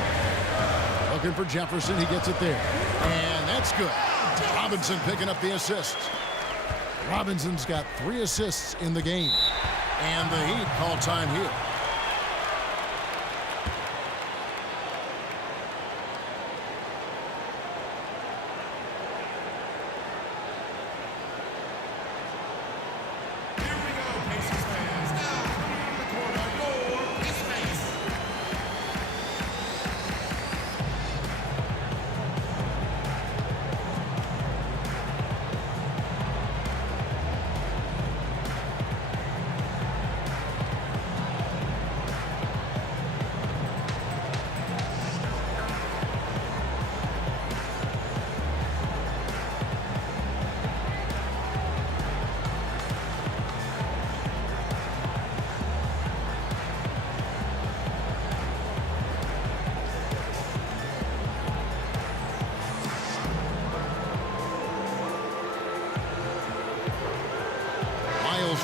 Looking for Jefferson. He gets it there. And that's good. Robinson picking up the assist. Robinson's got 3 assists in the game. And the Heat call time here.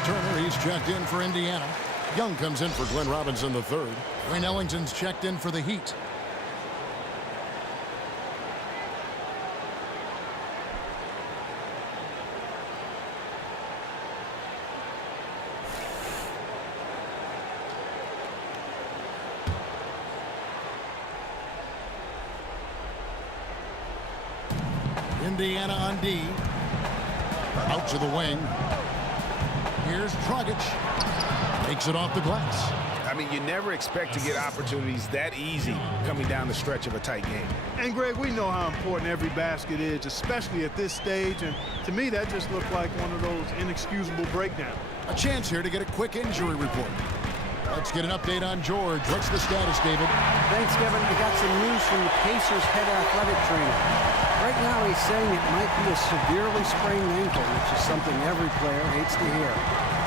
Turner, he's checked in for Indiana. Young comes in for Glenn Robinson III. Wayne Ellington's checked in for the Heat. Indiana on D. Out to the wing. Here's Dragic. Takes it off the glass. I mean, you never expect to get opportunities that easy coming down the stretch of a tight game. And, Greg, we know how important every basket is, especially at this stage. And to me, that just looked like one of those inexcusable breakdowns. A chance here to get a quick injury report. Let's get an update on George. What's the status, David? Thanks, Kevin. We got some news from the Pacers head athletic trainer. Right now, he's saying it might be a severely sprained ankle, which is something every player hates to hear.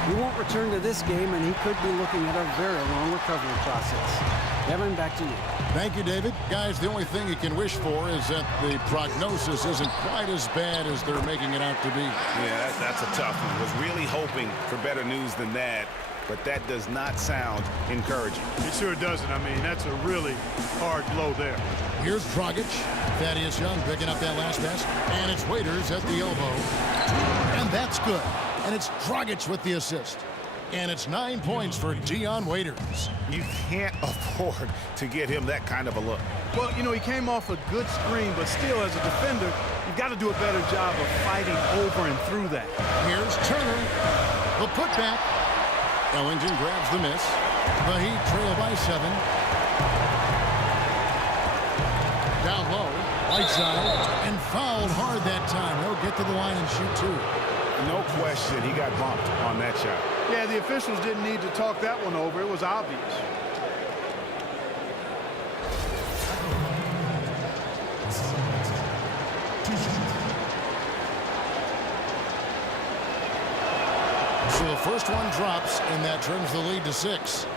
He won't return to this game, and he could be looking at a very long recovery process. Kevin, back to you. Thank you, David. Guys, the only thing you can wish for is that the prognosis isn't quite as bad as they're making it out to be. Yeah, that's a tough one. Was really hoping for better news than that, but that does not sound encouraging. It sure doesn't. I mean, that's a really hard blow there. Here's Dragic. Thaddeus Young picking up that last pass. And it's Waiters at the elbow. And that's good. And it's Dragic with the assist. And it's 9 points for Dion Waiters. You can't afford to get him that kind of a look. Well, you know, he came off a good screen, but still, as a defender, you've got to do a better job of fighting over and through that. Here's Turner. The putback. Ellington grabs the miss. The Heat trail by 7. Down low. Whiteside. And fouled hard that time. He'll get to the line and shoot 2. No question, he got bumped on that shot. Yeah, the officials didn't need to talk that one over. It was obvious. So the first one drops, and that turns the lead to 6.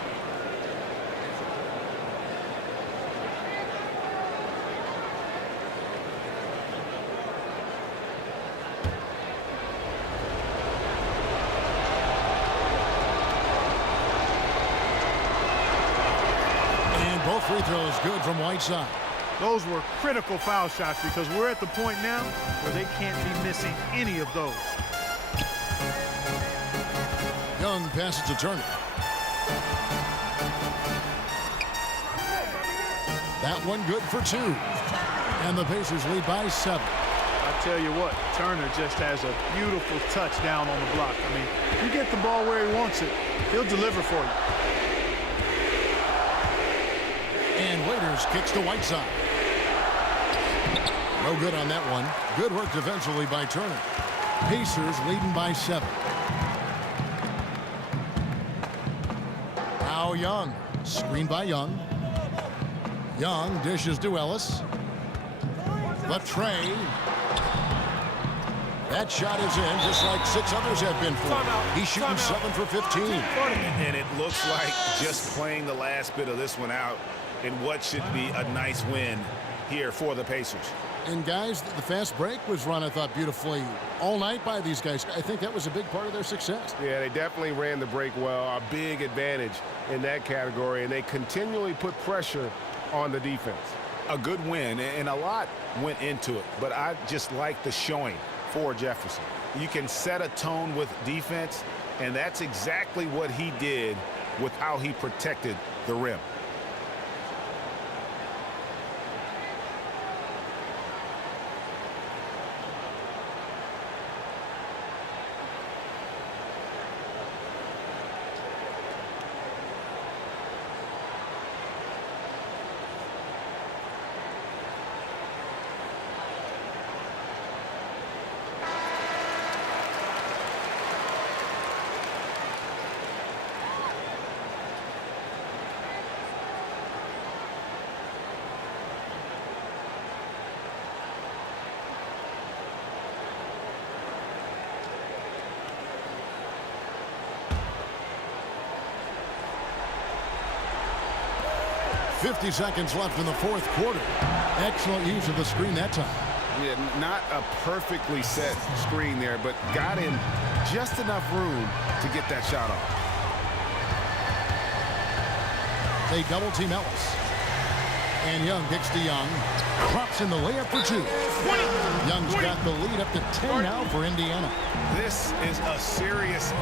Both free throws good from Whiteside. Those were critical foul shots because we're at the point now where they can't be missing any of those. Young passes to Turner. That one good for 2. And the Pacers lead by 7. I tell you what, Turner just has a beautiful touch down on the block. I mean, you get the ball where he wants it, he'll deliver for you. And Waiters kicks to Whiteside. No good on that one. Good work defensively by Turner. Pacers leading by 7. Young. Screen by Young. Young dishes to Ellis. The tray. That shot is in, just like 6 others have been for him. He's shooting 7 for 15. And it looks like just playing the last bit of this one out in what should be a nice win here for the Pacers. And guys, the fast break was run, I thought, beautifully all night by these guys. I think that was a big part of their success. Yeah, they definitely ran the break well. A big advantage in that category, and they continually put pressure on the defense. A good win, and a lot went into it, but I just like the showing for Jefferson. You can set a tone with defense, and that's exactly what he did with how he protected the rim. .50 seconds left in the fourth quarter. Excellent use of the screen that time. Yeah, not a perfectly set screen there, but got in just enough room to get that shot off. They double team Ellis. And Young kicks to Young. Drops in the layup for 2. Young's got the lead up to 10 now for Indiana. This is a serious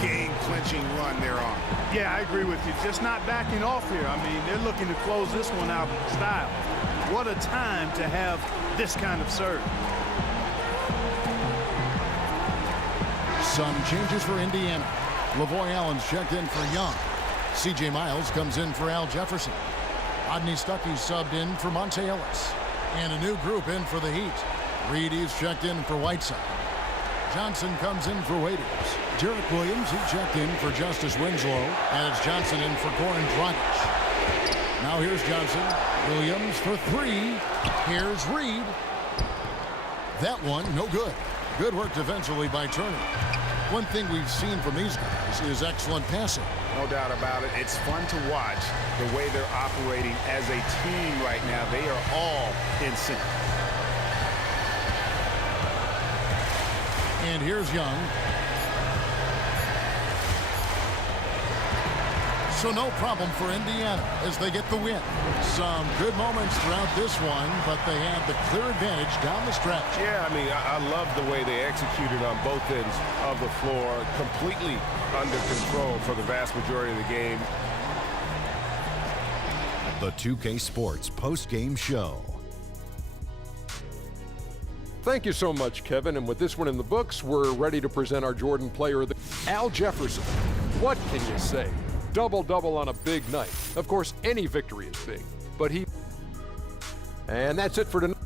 game-clinching run they're on. Yeah, I agree with you. Just not backing off here. I mean, they're looking to close this one out in style. What a time to have this kind of serve. Some changes for Indiana. Lavoy Allen's checked in for Young. C.J. Miles comes in for Al Jefferson. Rodney Stuckey's subbed in for Monte Ellis. And a new group in for the Heat. Reedy's checked in for Whiteside. Johnson comes in for Waiters. Derek Williams, he checked in for Justice Winslow. And it's Johnson in for Goran Dragic. Now here's Johnson. Williams for 3. Here's Reed. That one, no good. Good work defensively by Turner. One thing we've seen from these guys is excellent passing. No doubt about it. It's fun to watch the way they're operating as a team right now. They are all in sync. And here's Young. So no problem for Indiana as they get the win. Some good moments throughout this one, but they had the clear advantage down the stretch. Yeah, I mean, I love the way they executed on both ends of the floor. Completely under control for the vast majority of the game. The 2K Sports post-game show. Thank you so much, Kevin. And with this one in the books, we're ready to present our Jordan Player of the Al Jefferson. What can you say? Double-double on a big night. Of course, any victory is big, but he... And that's it for tonight.